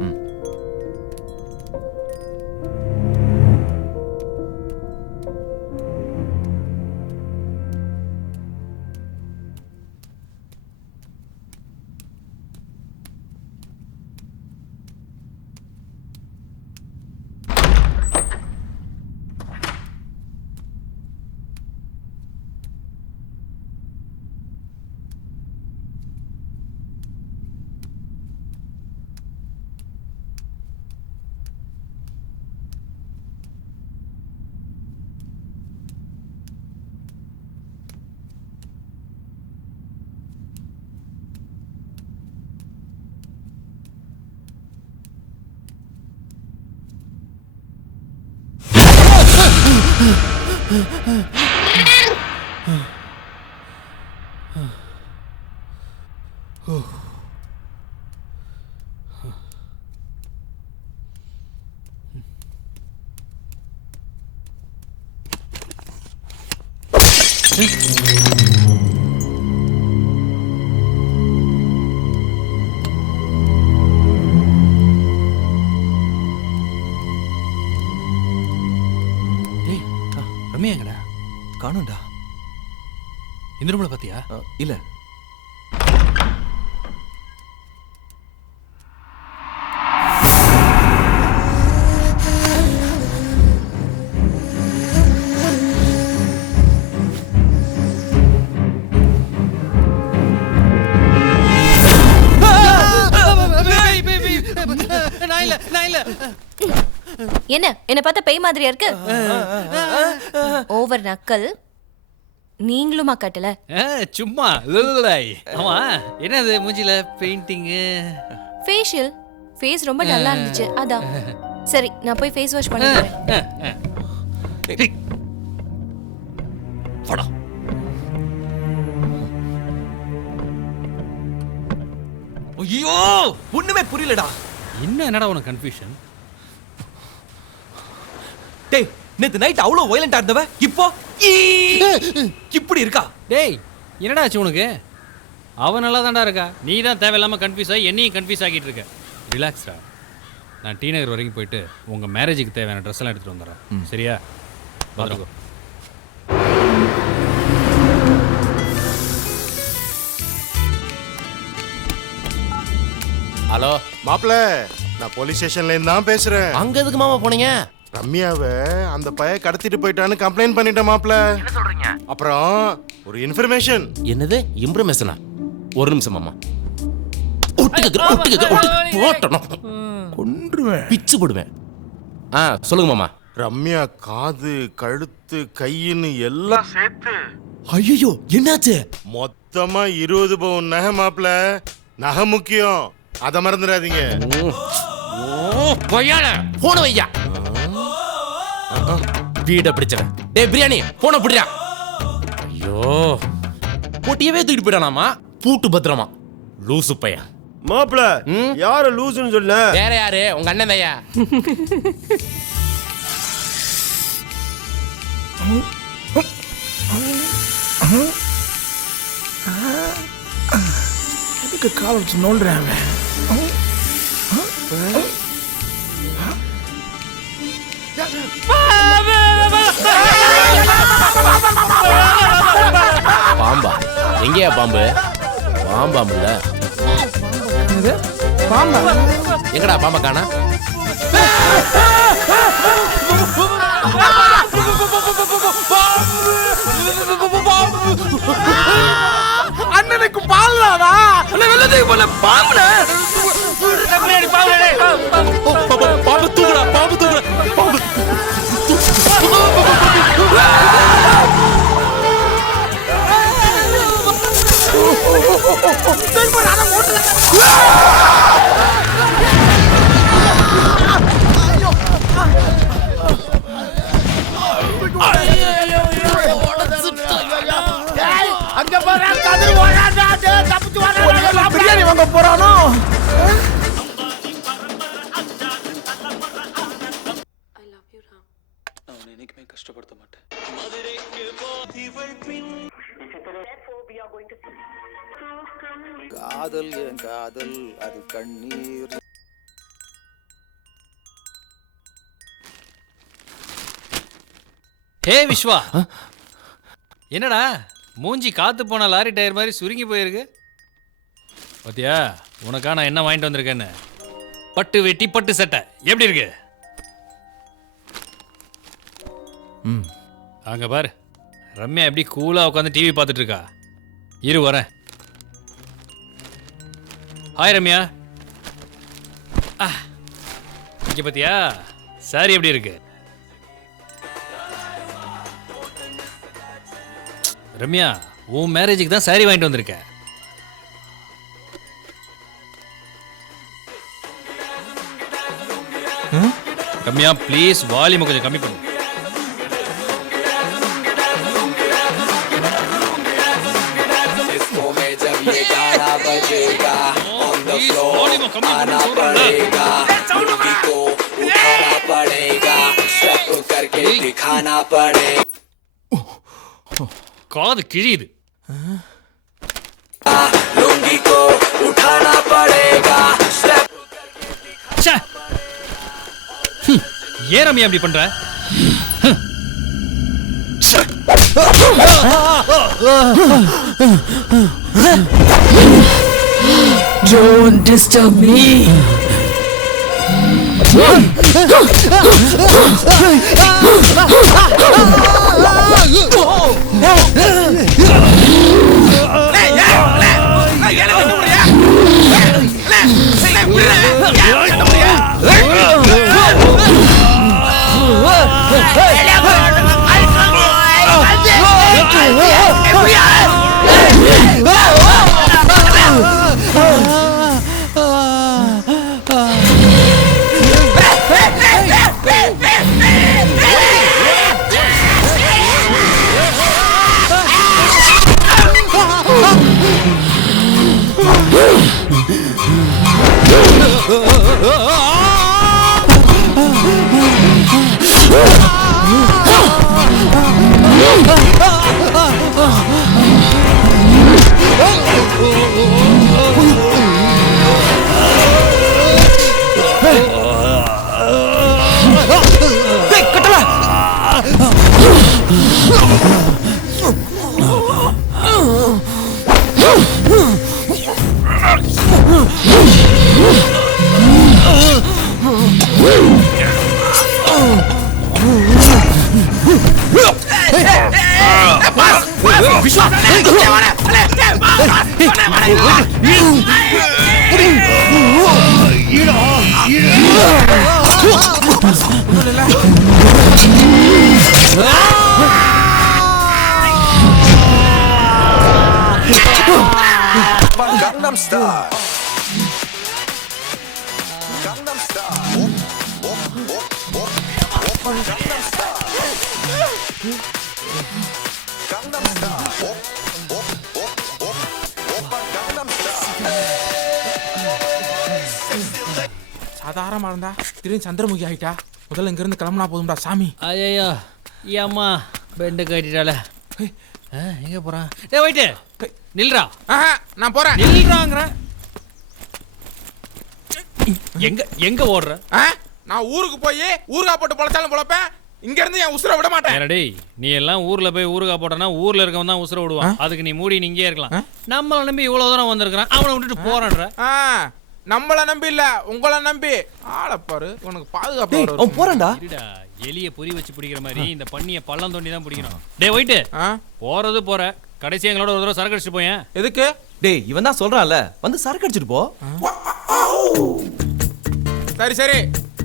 ரம்யா எங்கடா? காணும்டா. இந்த ரூம்ல பாத்தியா? இல்ல. என்ன என்ன பார்த்தா பேய் மாதிரியா இருக்கு? ஓவர் நக்கல். நீங்களுமா கட்டல? சும்மா. ஆமா, என்னது மூஞ்சில பெயிண்டிங்? ஃபேஷியல். ஃபேஸ் ரொம்ப டல்லா இருந்துச்சு அதான். சரி, நான் போய் ஃபேஸ் வாஷ் பண்ணிடுறேன். போடா. ஐயோ, ஒண்ணுமே புரியலடா. என்னடா உனக்கு கன்ஃபியூஷன்? டேய், நேத்து நைட் அவ்வளவு வயலண்டா இருந்தவ இப்போ இப்படி இருக்கா? டேய், என்னடா ஆச்சு உனக்கு? அவ நல்லா தான்டா இருக்கா, நீ தான் தேவையில்லாம கன்ஃபியூஸ் ஆகி என்னையும் கன்ஃபியூஸ் ஆகிட்டு இருக்க. ரிலாக்ஸ்டா. நான் டி நகர் வரைக்கும் போயிட்டு உங்க மேரேஜுக்கு தேவையான ட்ரெஸ் எல்லாம் எடுத்துட்டு வந்துடுறேன். சரியா? பார்த்துக்கோ. ஹலோ மாப்பிள்ள, நான் போலீஸ் ஸ்டேஷன்ல இருந்து தான் பேசுறேன். அங்க எதுக்கு மாமா போனீங்க? ரம்யாவை அந்த பைய கடத்திட்டு போயிட்டான்னு கம்ப்ளைண்ட் பண்ணிட்டேன் மாப்பிள்ள. என்ன சொல்றீங்க? அப்புறம் ஒரு இன்ஃபர்மேஷன். என்னது இன்ஃபர்மேஷனா? ஒரு நிமிஷம் மாமா. கொன்றுவேன், பிச்சு போடுவேன். சொல்லுங்க மாமா. ரம்யா காது, கழுத்து, கையின்னு எல்லாம் சேர்த்து ஐயோ என்னாச்சு? மொத்தமா 20 பவுன் நகை மாப்பிள்ள. நகை முக்கியம், அத மறந்துடாதீங்க. போன வையா, வீட பிடிச்சவன். டேய் பிரியாணி, போன பிடிடா. ஐயோ, போட்டியவே தூக்கிட்டு போயிடானாமா. பூட்டு பத்திரமா. லூசு பையன். மாப்பிள, யார லூசுன்னு சொல்ல? வேற யாரு? உங்க அண்ணன் தாயா. எதுக்கு கால் வச்சு நோண்டுறேன்? பாம்பா? எங்கேயா பாம்பு? பாம்பாம்புல பாம்பா? எங்கடா பாம்பா காணா? அண்ணனுக்கு பால்தானா? வெள்ளத்துக்கு போல பாம்புல பாம்பு தூக்குடா, பாம்பு தூக்குடா, பாம்பு. அங்க போறா, கதிர் ஓடாதா, தப்பிச்சு வர பிரியாணி வாங்க போறானோ? என்னைக்குமே கஷ்டப்படுத்த மாட்டேன். காதல் என் காதல் அது கண்ணீர். ஹே விஸ்வா, என்னடா மூஞ்சி காத்து போன லாரி டயர் மாதிரி சுருங்கி போயிருக்கு? பாத்தியா, உனக்கா நான் என்ன வாங்கிட்டு வந்திருக்கேன்னு? பட்டு வெட்டி பட்டு சட்டை எப்படி இருக்கு? அங்க பாரு, ரம்யா எப்படி கூலா உட்காந்து டிவி பார்த்துட்டு இருக்கா. இரு வரேன். ஹாய் ரம்யா. இங்க பாத்தியா சாரி எப்படி இருக்கு? ரம்யா, உன் மேரேஜுக்கு தான் சாரி வாங்கிட்டு வந்திருக்கேன். ரம்யா ப்ளீஸ் வால்யூம் கொஞ்சம் கம்மி பண்ணு. காது கிழியுது. ஏன் ரம்யா அப்படி பண்ற? Don't disturb me. Woo! Gangnam Style. Gangnam Style. Gangnam Style. சாதாரணமா இருந்தா திடீர்னு சந்திரமுகி ஆயிட்டா. முதல்ல இங்க இருந்து கிளம்புனா போதும்டா சாமி. ஐயோ ஏம்மா பெண்டு கட்டிட்டால. எங்க போறான்? டேய் வெயிட். நில்றா. நான் போறேன். நில்றாங்கற. எங்க ஓடுற? நான் ஊருக்கு போய் ஊர்கா போட்டு பொளச்சாலும் பொளப்பேன். இங்க இருந்து என் உசுரை விட மாட்டேன். டேய் நீ எல்லாம் ஊர்ல போய் ஊர்கா போட்டனா ஊர்ல இருக்கவன் தான் உசுரை விடுவான். அதுக்கு நீ மூடி இங்கேயே இருக்கலாம். நம்மள நம்பி இவ்வளவு தூரம் வந்திருக்கான். அவனை விட்டுட்டு போறான்டா. நம்மள நம்பி இல்ல உங்கள நம்பி. ஆளை பாரு உனக்கு பாதுகாப்பு வரும். அவன் போறான்டா. இருடா எலிய பொறி வச்சு பிடிக்கிற மாதிரி இந்த பண்ணிய பள்ளம் தோண்டி தான் பிடிக்கணும். டேய் வெயிட். போறது போற. கடைசி எங்களோட ஒரு தடவை சரக்கு அடிச்சிட்டு போயேன். எதுக்கு? டேய் இவன் தான் சொல்றான்ல வந்து சரக்கு அடிச்சிட்டு போ. சரி சரி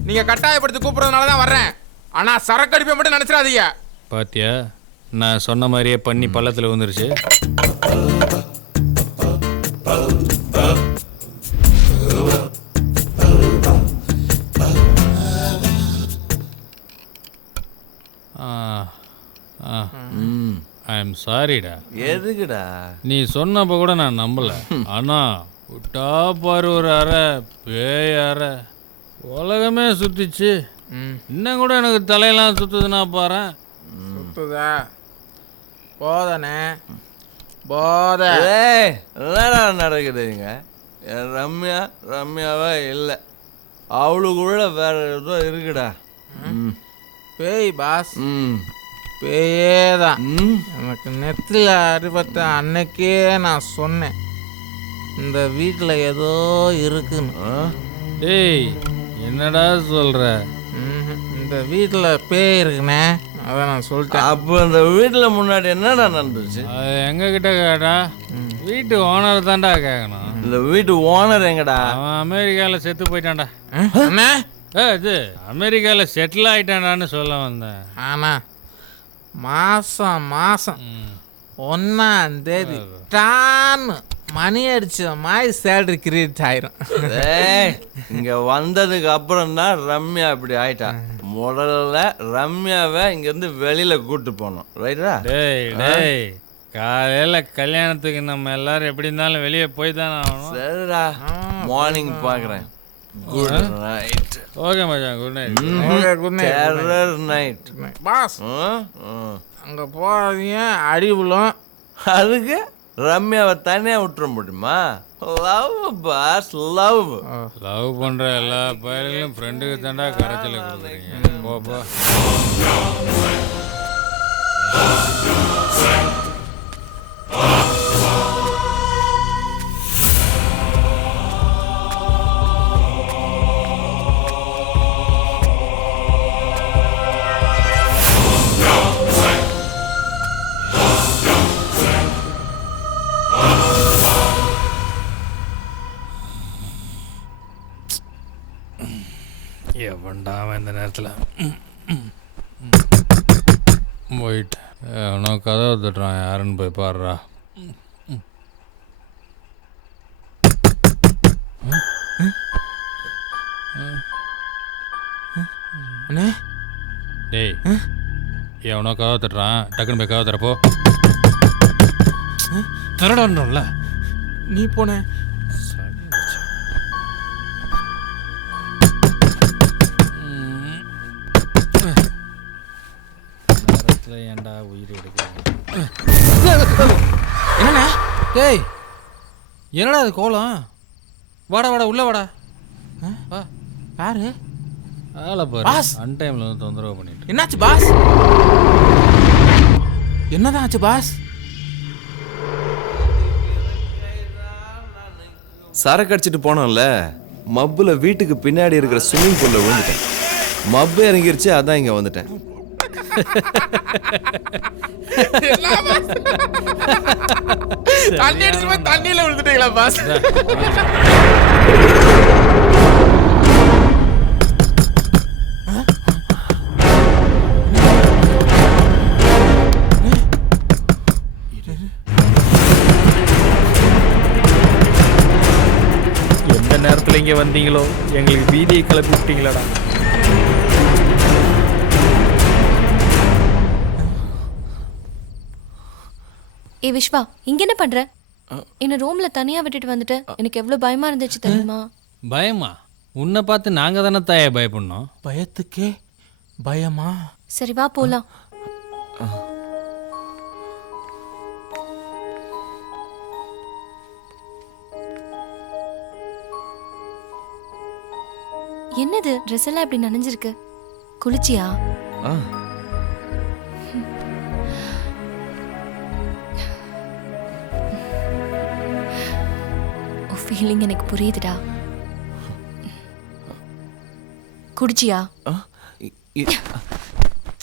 நீங்க கட்டாயப்படுத்தி கூப்பிடுறதுனால தான் வர்றேன். ஆனா சரக்கு அடிப்பை மட்டும் நினைச்சிடாதீங்க. பாத்தியா நான் சொன்ன மாதிரியே பண்ணி பள்ளத்துல வந்துருச்சு. ஐம் சாரிடா. எதுக்குடா? நீ சொன்னப்ப கூட நான் நம்பல. ஆனா விட்டா பாரு ஒரு அறை பேய் அறை உலகமே சுத்திச்சு. இன்னும் கூட எனக்கு தலையெல்லாம் சுத்துதுன்னா பாரு. சுத்துதா போதனே போத. என்னடா நடக்குதுங்க? ரம்யாவா இல்லை அவளுக்குள்ள வேற ஏதோ இருக்குடா. பேய் பாஸ். பேயேதான். எனக்கு நெத்தில அடிபட்ட அன்னைக்கே நான் சொன்னேன் இந்த வீட்டில் ஏதோ இருக்குன்னு. டேய் என்னடா சொல்ற? இந்த வீட்டில் பேய் இருக்குண்ணே. அதான் நான் சொல்லிட்டேன். அப்போ இந்த வீட்டில் முன்னாடி என்னடா நடந்துச்சு? அது எங்க கிட்ட கேட்டா வீட்டு ஓனர் தான்டா கேட்கணும். இந்த வீட்டு ஓனர் எங்கடா? அவன் அமெரிக்காவில் செத்து போயிட்டான்டா. இது அமெரிக்காவில் செட்டில் ஆயிட்டான்டான்னு சொல்ல வந்தேன். ஆனா மாசம் 1ஆம் தேதி டான்னு மணி அடிச்ச மாதிரி சேலரி கிரியேட் ஆயிரும். இங்க வந்ததுக்கு அப்புறம் தான் ரம்யா இப்படி ஆயிட்டா. முதல்ல ரம்யாவை இங்க இருந்து வெளியில கூட்டு போனோம். ரைட்டா? டேய் காலையில கல்யாணத்துக்கு நம்ம எல்லாரும் எப்படி இருந்தாலும் வெளியே போய் தானே ஆகணும். சரிடா மார்னிங் பாக்குறேன். Good night. ஓகே மச்சான் good night. Okay good night. Terror night. Boss அங்க போறீங்க அடி விழும். அதுக்கு ரம்யாவை தனியா விட்டுற முடியுமா? Love pass love. லவ் பண்ற எல்லா பயிர்களும் ஃப்ரெண்டுக்கு தாண்டா கரைச்சல கொடுக்குறீங்க. போப்பா. எவன்டாம இந்த நேரத்தில் போயிட்டு எவனோ கதவை தட்டுறான். யாருன்னு போய் பாடுறா. டேய் எவனோ கதவை தட்டுறான். டக்குன்னு போய் கதவை தரப்போ தரடான்ல. நீ போன ஏன்டா உயிர் எடுக்க? என்னண்ணா? டேய் என்னடா அது கோலம்? வாடா வாடா உள்ள வாடா. வா. யாரு? ஆளை பாரு. பாஸ் அன்டைம்ல வந்து தொந்தரவு பண்ணிட்டு. என்னாச்சு பாஸ்? என்னதான் ஆச்சு பாஸ்? சரக்கு அடிச்சிட்டு போனோம்ல மப்புல வீட்டுக்கு பின்னாடி இருக்கிற ஸ்விம்மிங் பூல்ல விழுந்துட்டேன். மப்பு இறங்கிருச்சு, அதான் இங்க வந்துட்டேன். தண்ணி அடிச்சு போய் தண்ணியில விழுந்துட்டீங்களா பாஸ்? வந்தீங்களோ எங்களுக்கு வீதியை கிளப்பி விட்டீங்களாடா. ஏ விஸ்வா, இங்க என்ன பண்ற? என்ன ரூம்ல தனியா விட்டுட்டு வந்துட்ட. எனக்கு எவ்வளவு பயமா இருந்துச்சு தெரியுமா? பயமா? உன்னை பார்த்து நாங்க தானே தாயா பயப்படணும். பயத்துக்கே பயமா? சரி வா போலாம். என்னது ட்ரெஸ் எல்லாம் இப்படி நனைஞ்சிருக்கு? குளிச்சியா? ஃபீலிங் எனக்கு புரியுதுடா. குடிச்சியா?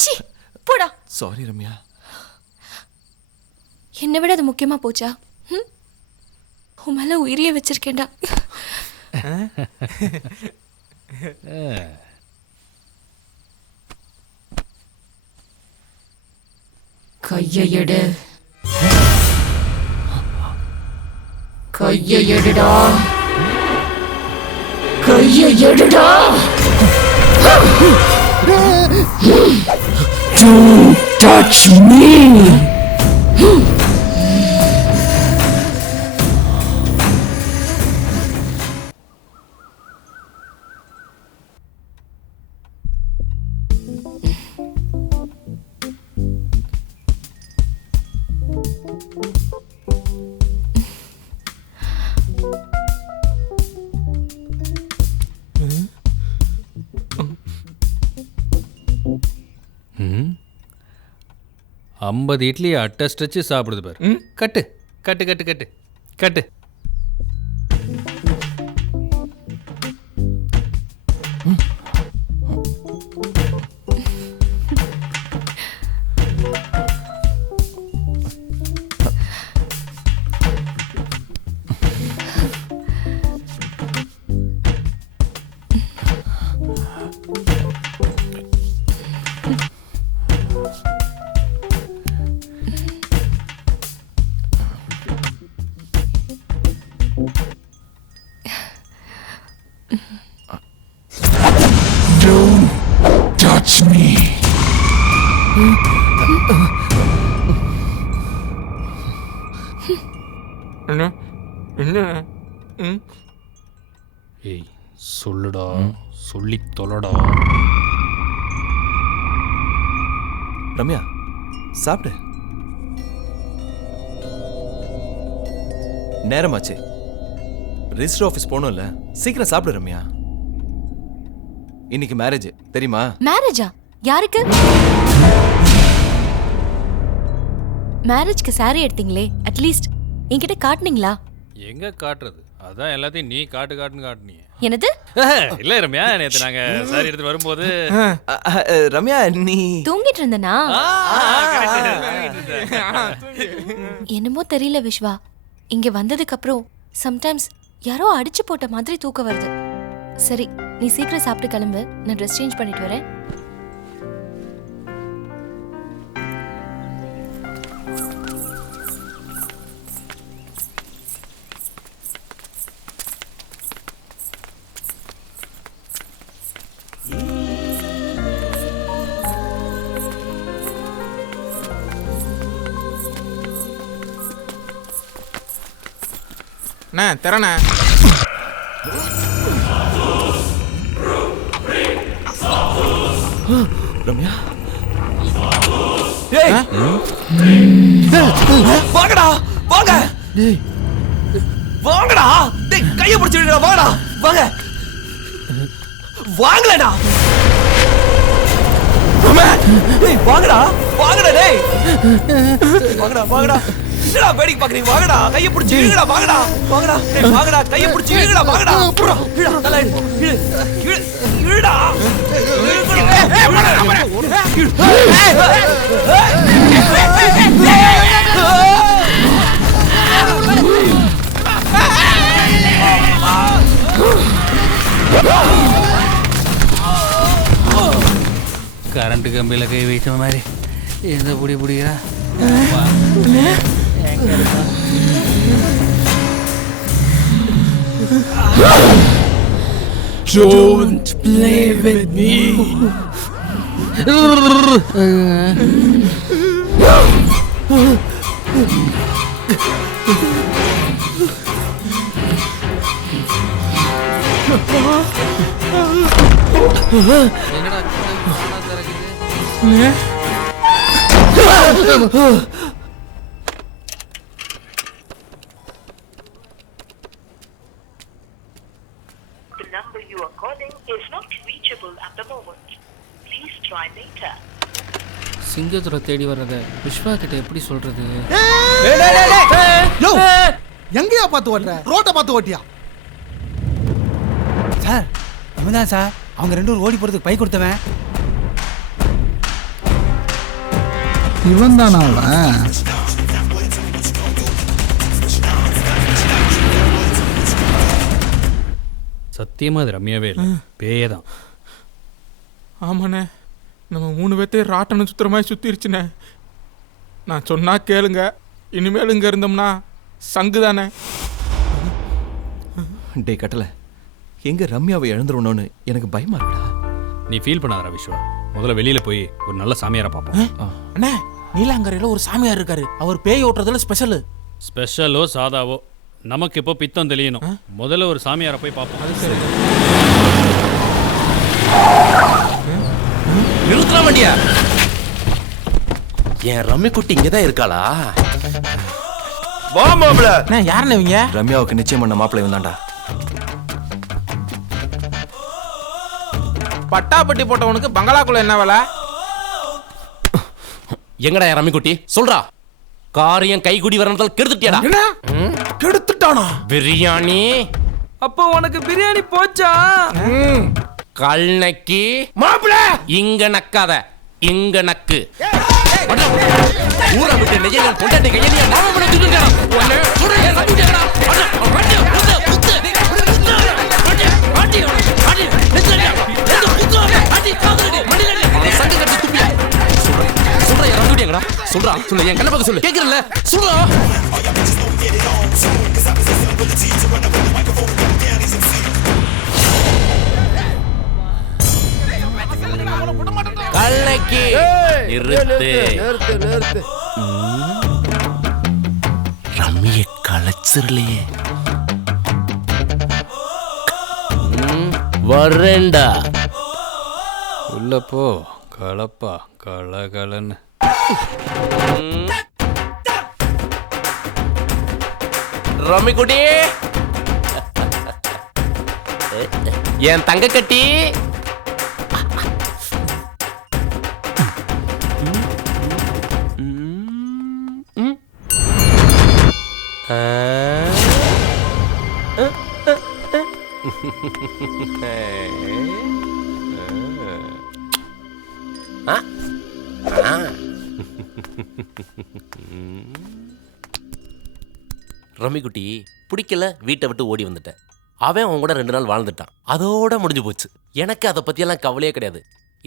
சி போடா. சாரி ரம்யா. என்னை விட அது முக்கியமா போச்சா? உன் மேல உயிரியே வச்சிருக்கேன்டா. கையை எடு, கையை எடுடா, கையை எடுடா. Don't touch me. ம் 50 இட்லி அட்டை ஸ்ட்ரெச்சு சாப்பிடுது பாரு. கட்டு கட்டு கட்டு கட்டு கட்டு. Don't touch me. என்ன என்ன? ஏய் சொல்லுடா, சொல்லி தொலைடா. ரம்யா சாப்பிடு. நேரமாச்சு. ரெஜிஸ்டர் ஆஃபீஸ் போகணும்ல, சீக்கிரம் சாப்பிடு ரம்யா. இன்னைக்கு மேரேஜ் தெரியுமா? மேரேஜா? யாருக்கு? மேரேஜ்க்கு சாரி எடுத்தீங்களே, அட்லீஸ்ட் என்கிட்ட காட்டுனீங்களா? எங்க காட்டுறது? அதான் எல்லாத்தையும் நீ காட்டு காட்டுன்னு காட்டுனீங்க. என்னது? இல்ல ரம்யா, நேத்து நாங்க சாரி எடுத்து வரும்போது ரம்யா நீ தூங்கிட்டு இருந்தனா? என்னமோ தெரியல விஸ்வா, இங்க வந்ததுக்கு அப்புறம் சம்டைம்ஸ் யாரோ அடிச்சு போட்ட மாதிரி தூக்கம் வருது. சரி நீ சீக்கிரம் சாப்பிட்டு கிளம்பு, நான் ட்ரெஸ் சேஞ்ச் பண்ணிட்டு வரேன். அண்ணா தரண்ணா. ரம்யா டேய் வாங்கடா வாங்க. டேய் வாங்கடா. டேய் கையை பிடிச்சு விடுடா. வாங்கடா வாங்க. வாங்கலடா. டேய் வாங்கடா வாங்கடா. டேய் வாங்கடா வாங்கடா. என்னடா வேடிக்கை பாக்குறீங்க? வாங்கடா கையை பிடிச்சு இழுங்கடா. வாங்கடா வாங்கடா. டேய் வாங்கடா கையை பிடிச்சு இழுங்கடா. வாங்கடா இழுடா தலை இழு இழு இழுடா. கரண்ட் கம்பியில கை வைத்த மாதிரி எந்த புடி புடிக்கிறா? Don't play with me. The number you are calling is not reachable at the moment. Please try later. Singathurai தேடி வர்றத விஸ்வா கிட்ட எப்படி சொல்றது? எங்கயா பார்த்து ஓட்டுற? ரோட்டை பார்த்து ஓட்டியா? சார் இவன் தான் சார் அவங்க 2 பேரும் ஓடி போறதுக்கு பை கொடுத்தவன். இவன் தானா அவன்? சத்தியமா அது ரம்யாவே இல்லை, பேயே தான். ஆமாண்ணே, நம்ம 3 பேர்த்தையும் ராட்டனம் சுத்துற மாதிரி சுத்திருச்சுண்ணே. நான் சொன்னா கேளுங்க, இனிமேல் இங்க இருந்தோம்னா சங்கு தானே. டே கட்டல, எங்க ரம்யாவை இழந்துருவணும்னு எனக்கு பயமா இருக்குடா. நீ ஃபீல் பண்ணாதடா விஸ்வா, முதல்ல வெளியில போய் ஒரு நல்ல சாமியாரை பார்ப்போம். அண்ணே, நீலாங்கரையில் ஒரு சாமியார் இருக்காரு, அவர் பேய் ஓட்டுறதுல ஸ்பெஷல். ஸ்பெஷலோ சாதாவோ நமக்கு இப்போ பித்தம் தெளியணும். முதல்ல ஒரு சாமியாரை போய் பார்ப்போம். அது சரி. நிறுத்தல வண்டியா. என் ரம்மி குட்டி இங்கதான் இருக்காளா? வா மாப்ள. நான் யாருன்னு இவங்க? ரம்யாவுக்கு நிச்சயம் பண்ண மாப்பிள்ளை இவன்தான்டா. பட்டாப்பட்டி போட்டவனுக்கு பங்களாக்குள்ள என்ன வேலை? எங்கடா என் ரம்மி குட்டி சொல்றா. காரியம் கைகுடி வரனதால் கெடுத்துட்டியாடா? கெடுத்துட்டானா? பிரியாணி. அப்போ உனக்கு பிரியாணி போச்சா? கல்நக்கி மாப்ள. இங்க நக்காத, இங்க நக்கு. ஊரை விட்டு நெய்யல் பொண்டாட்டி கையலியா நாம பண்ண திட்டுடா. ஒண்ணே சுடுங்க நட்டுடா. அட அட குத்து அடி அடி அடி நிச்சயா. எது குத்து அடி காதுடி மடில சங்க கட்டி துப்பியா. சொல்றா யாரா நட்டுடிங்கடா. சொல்றா சொல்லு, என் கண்ண பக்கம் சொல்லு. கேக்குறல சொல்றா. கல்நக்கி நிறுத்து. ரம்மிய கலச்சிரலையே. வரேண்டா. உள்ள போ கலப்பா கலகலன்னு. ரம்மி குட்டி, என் தங்க கட்டி. ரம்மிக்குட்டி பிடிக்கல, வீட்டை விட்டு ஓடி வந்துட்டேன். அவன் அவன் கூட 2 நாள் வாழ்ந்துட்டான், அதோட முடிஞ்சு போச்சு. எனக்கு அதை பற்றியெல்லாம் கவலையே கிடையாது.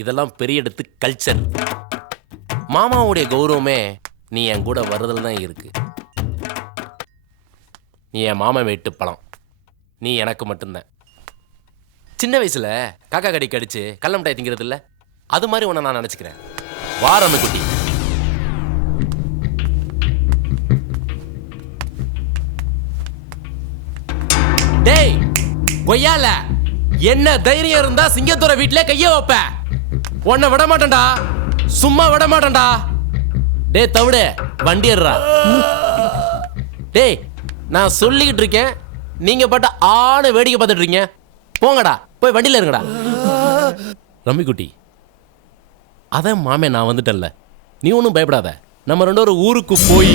இதெல்லாம் பெரிய இடத்து கல்ச்சர். மாமாவுடைய கௌரவமே நீ என் கூட வர்றதுல தான் இருக்கு. நீ என் மாமா வெட்டு பழம், நீ எனக்கு மட்டும்தான். சின்ன வயசுல காக்கா கடி கடிச்சு கள்ள மிட்டாய் திங்கிறது இல்லை, அது மாதிரி உன்னை நான் நினச்சிக்கிறேன். வா ரம்மிக்குட்டி. டேய் கொய்யால, என்ன தைரியம் இருந்தா சிங்கத்துறை வீட்டிலே கைய வைப்ப. உன்னை விட மாட்டேன்டா, சும்மா விட மாட்டேன்டா. டே தவிடு வண்டி ஏறுறா. டேய் நான் சொல்லிக்கிட்டு இருக்கேன், நீங்க பாட்ட ஆன வேடிக்கை பார்த்துட்டு இருக்கீங்க. போங்கடா, போய் வண்டியில இருங்கடா. ரம்மிக்குட்டி, அதான் மாமே நான் வந்துட்டேன்ல, நீ ஒன்றும் பயப்படாத. நம்ம 2 பேரும் ஊருக்கு போய்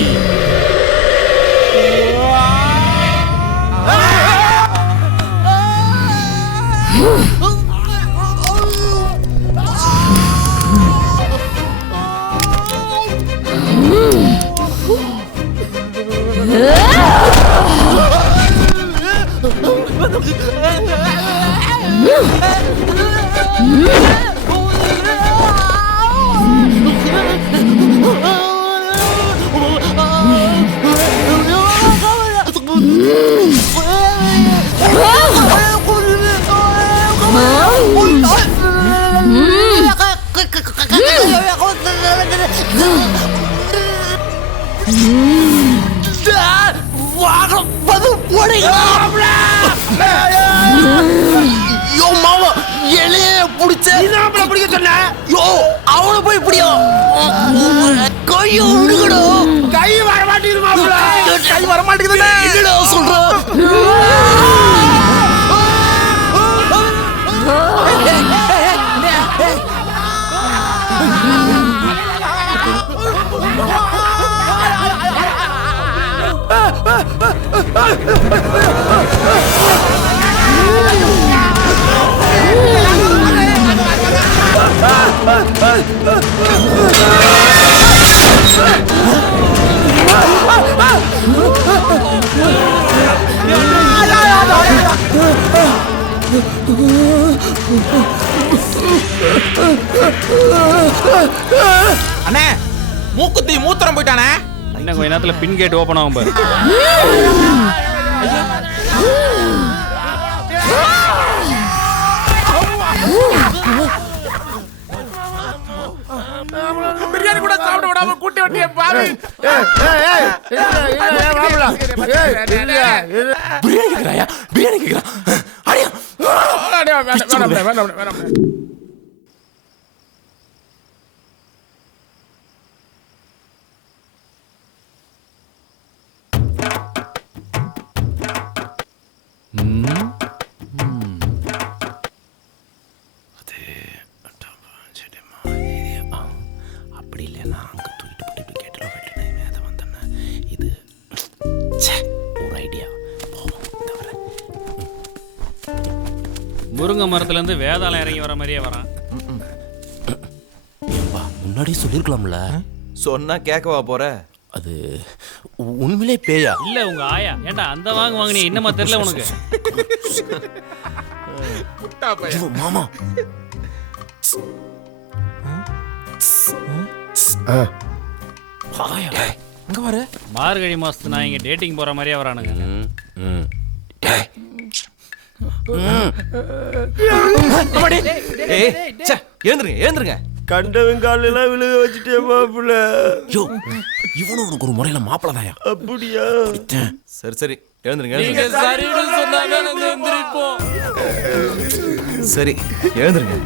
அவனை போய் இப்படியோ கையை உழுகணும். கை வர மாட்டேங்குது கை வர மாட்டேங்குது சொல்றோம். அண்ணே மூக்குத்தி மூத்திரம் போயிட்டானே. இன்னும் கொஞ்ச நேரத்துல பின் கேட் ஓபன் ஆகும் பாரு. பிரியாணி கூட சாப்பிட விடாம கூட்டி வண்டிய பாவி. பிரியாணி கேக்குறாயா? பிரியாணி கேக்குறா. அடியா. வேணாம். அப்படி இல்லைன்னா அங்கே தூக்கிட்டு போட்டு கேட்டில் வெட்டினேன் வேத வந்தேன்னா இது ஒரு ஐடியா. முருங்கை மரத்துலேருந்து வேதாளம் இறங்கி வர மாதிரியே வரான். முன்னாடி சொல்லியிருக்கலாம்ல. சொன்னா கேட்கவா போற? அது உண்மையிலே பேயா? இல்ல உங்க ஆயா. ஏன்டா அந்த வாங்கினே இன்னமா தெரியல உனக்கு? மாமா அங்க பாரு. மார்கழி மாசத்து நான் இங்க டேட்டிங் போற மாதிரியே வரானுங்க. எழுந்துருங்க. கண்டவன் காலெல்லாம் விழுக வச்சுட்டே மாப்பிள்ள. இவனும் உனக்கு ஒரு முறையில மாப்பிள்ள தாயா? அப்படியா? சரி எழுந்துருங்க. சரி எழுந்துருங்க.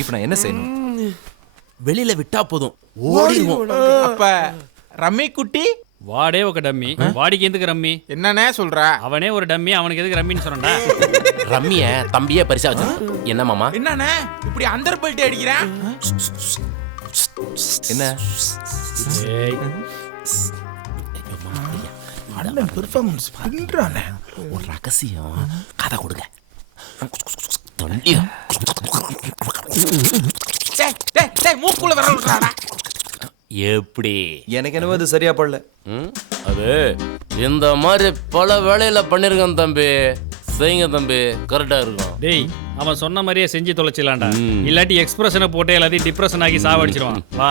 இப்ப நான் என்ன செய்யணும்? வெளியில விட்டா போதும் ஓடிடுவோம். அப்ப ரம்மி குட்டி வாடே ஒரு டம்மி. வாடிக்கு எதுக்கு ரம்மி? என்னன்னே சொல்ற? அவனே ஒரு டம்மி, அவனுக்கு எதுக்கு ரம்மின்னு சொன்னடா? ரம்மிய தம்பியே பரிசா வச்சு. என்ன மாமா? என்னண்ணே இப்படி அந்தர் பல்ட்டி அடிக்கிறேன்? என்ன பெர்ஃபார்மன்ஸ் பண்றானே. ஒரு ரகசியம் கதை கொடுங்க. மூக்குள்ள வர விடுறாடா. எப்படி? எனக்கு என்னவோ அது சரியா படல. அது இந்த மாதிரி பல வேலையில பண்ணிருக்கேன் தம்பி. செய்யுங்க தம்பி, கரெக்டா இருக்கும். டேய் அவன் சொன்ன மாதிரியே செஞ்சு தொலைச்சிடலாம்டா. இல்லாட்டி எக்ஸ்பிரஷனை போட்டு எல்லாத்தையும் டிப்ரெஷன் ஆகி சாவடிச்சிருவான். வா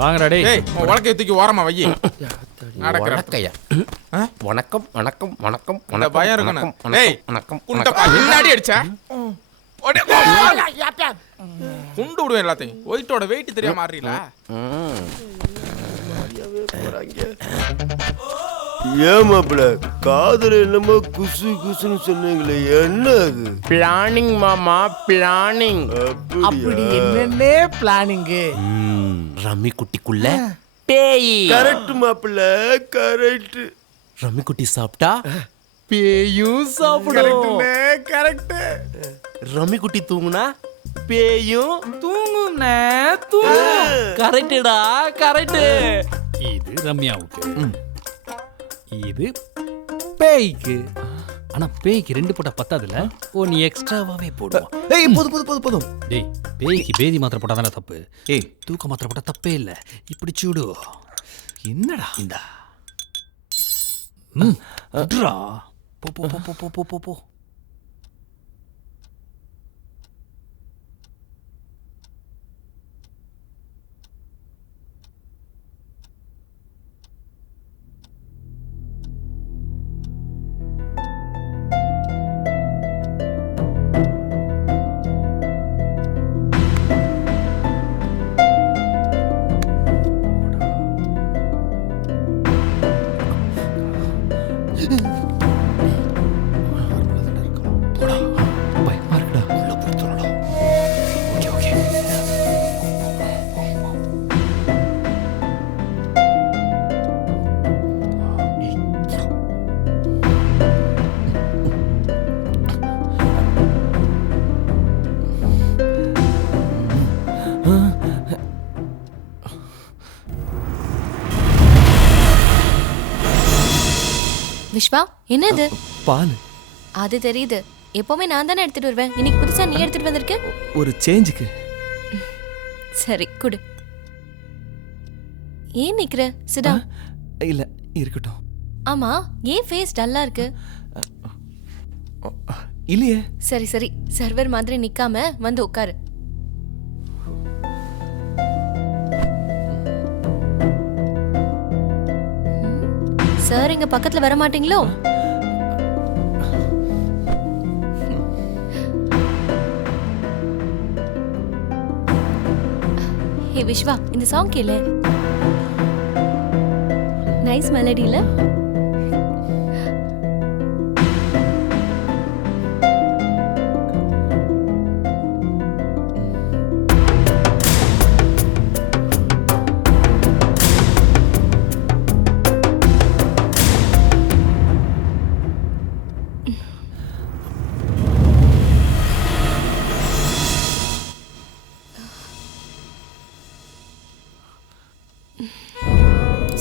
வாங்கடா. டேய் உலக்கைய தூக்கி ஓரமா வை. வணக்கையா. வணக்கம் வணக்கம் வணக்கம் அந்த பயம் இருக்கணும். வணக்கம் முன்னாடி அடிச்சா குண்டு விடுவேன் எல்லாத்தையும். ஒயிட்டோட வெயிட் தெரியாம மாறீங்களா? ஏன் மாப்பிள்ள காதல என்னமோ குசு குசுன்னு சொன்னீங்களே, என்ன அது? பிளானிங் மாமா, பிளானிங். அப்படி என்னன்னே பிளானிங்கு? ரம்மி குட்டிக்குள்ள பேய். கரெக்ட் மாப்பிள்ள, கரெக்ட். ரம்மி குட்டி சாப்பிட்டா பேயும் சாப்பிடும். கரெக்ட். ரம்மி குட்டி தூங்குனா பேயும் தூங்குனே. கரெக்டா? கரெக்ட். இது ரம்யாவுக்கு, இது பேய்க்கு. ஆனா பேய்க்கு 2 போட்டா பத்தாதுல. ஓ நீ எக்ஸ்ட்ராவாவே போடுவா. ஏய் போதும். டேய் பேய்க்கு பேதி மாத்திரை போட்டா தானே தப்பு. ஏய் தூக்க மாத்திரை போட்டா தப்பே இல்ல. இப்படி சூடு. என்னடா இந்தா. விட்றா. போ போ போ போ போ போ போ. பயமா இருக்குடா. உள்ள போய் சொல்லடா. Okay okay. விஸ்வா என்னது? பால். அது தெரியுது. எப்பவுமே நான் தானே எடுத்துட்டு வருவேன். இன்னைக்கு புதுசா நீ எடுத்துட்டு வந்திருக்க. ஒரு சேஞ்சுக்கு. சரி குடு. ஏன் நிக்கிற? சிடா. இல்ல இருக்கட்டும். ஆமா ஏன் ஃபேஸ் டல்லா இருக்கு? இல்லையே. சரி சரி சர்வர் மாதிரி நிக்காம வந்து உட்காரு. சார் இங்க பக்கத்துல வர மாட்டீங்களோ? ஹே விஸ்வா இந்த சாங் கேளு. நைஸ் மெலடில.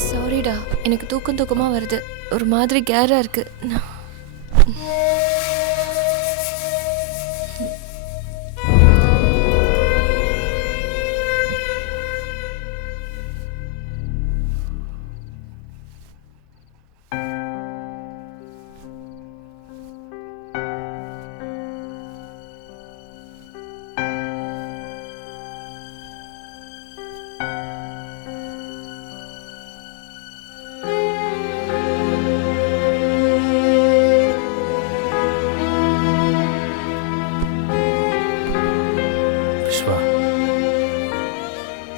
சாரிடா எனக்கு தூக்கமா வருது. ஒரு மாதிரி கேரா இருக்கு.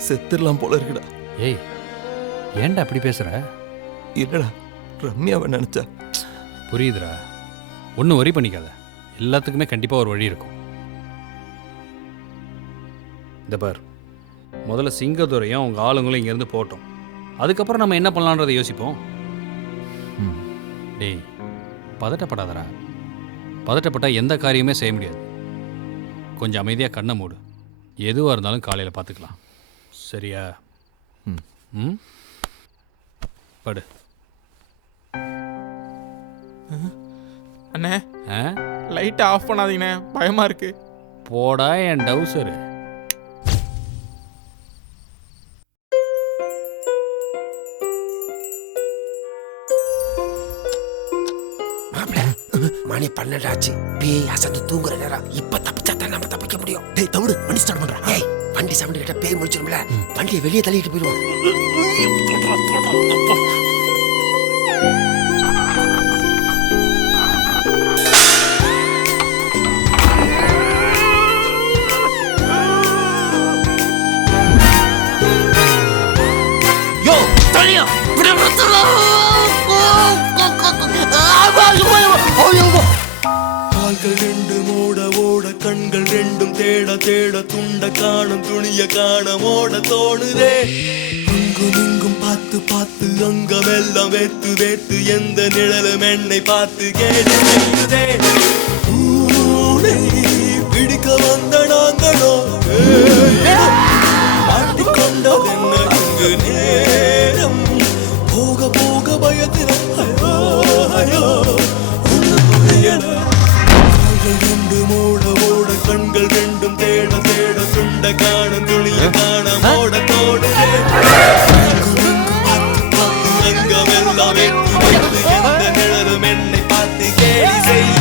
செத்துடலாம் போல இருக்குடா. ஏய் ஏன்டா அப்படி பேசுற? இல்லடா ரம்யாவை நினைச்சா. புரியுதுடா. ஒன்றும் வரி பண்ணிக்காத. எல்லாத்துக்குமே கண்டிப்பாக ஒரு வழி இருக்கும். இந்த பார், முதல்ல சிங்கதுரையும் அவங்க ஆளுங்களும் இங்கேருந்து போட்டோம். அதுக்கப்புறம் நம்ம என்ன பண்ணலான்றதை யோசிப்போம். டேய் பதட்டப்படாதடா. பதட்டப்பட்டால் எந்த காரியமே செய்ய முடியாது. கொஞ்சம் அமைதியாக கண்ணை மூடு. எதுவாக இருந்தாலும் காலையில் பார்த்துக்கலாம். சரியா? ம் படு. அண்ணே லைட்டை ஆஃப் பண்ணாதீங்கண்ணே, பயமா இருக்கு. போடா என் டவுசரு. மணி 12 ஆச்சு. பேய் அசந்து தூங்குற நேரம். இப்ப தப்பிச்சா தான் நம்ம தப்பிக்க முடியும். டேய் தவுடு வண்டி ஸ்டார்ட் பண்றா. ஏய் வண்டி சவுண்ட் கிட்ட பேய் முடிச்சிரும்ல. வண்டியை வெளியே தள்ளிட்டு போயிடுவோம். யோ தனியா கால்கள் ரெண்டு மூட ஓட கண்கள் ரெண்டும் தேட தேட துண்ட காணும் துணிய காண ஓட தோணுதே. அங்கும் இங்கும் பார்த்து பார்த்து அங்கமெல்லாம் வேத்து வேத்து எந்த நிழலும் என்னை பார்த்து கேடுதே. பிடிக்க வந்த நாங்களோ மாட்டிக்கொண்டதென்ன இங்கு நேரம். போக போக பயத்தில் ஐயோ ஐயோ ரெண்டு மூட ஓட கண்கள் ரெண்டும் தேட தேட துண்ட காணும் துணிய காண ஓட தோடு. அங்கமெல்லாம் எந்த நிழலும் என்னை பார்த்து கேலி செய்ய.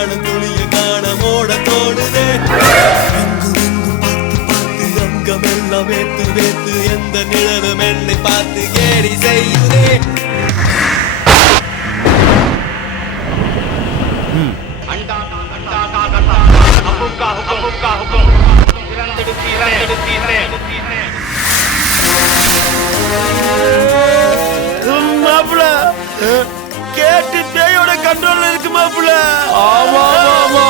காணும் துணிய காணும் ஓட தோணுதே எங்கும் எங்கும் பார்த்து பார்த்து அங்கமெல்லாம் வேத்து வேத்து எந்த நிழலும் என்னை பார்த்து கேலி செய்யுதே மாப்பிள கேட்டு பேயோட கண்ட்ரோல்ல இருக்கு மாப்பிள. ஆமா ஆமா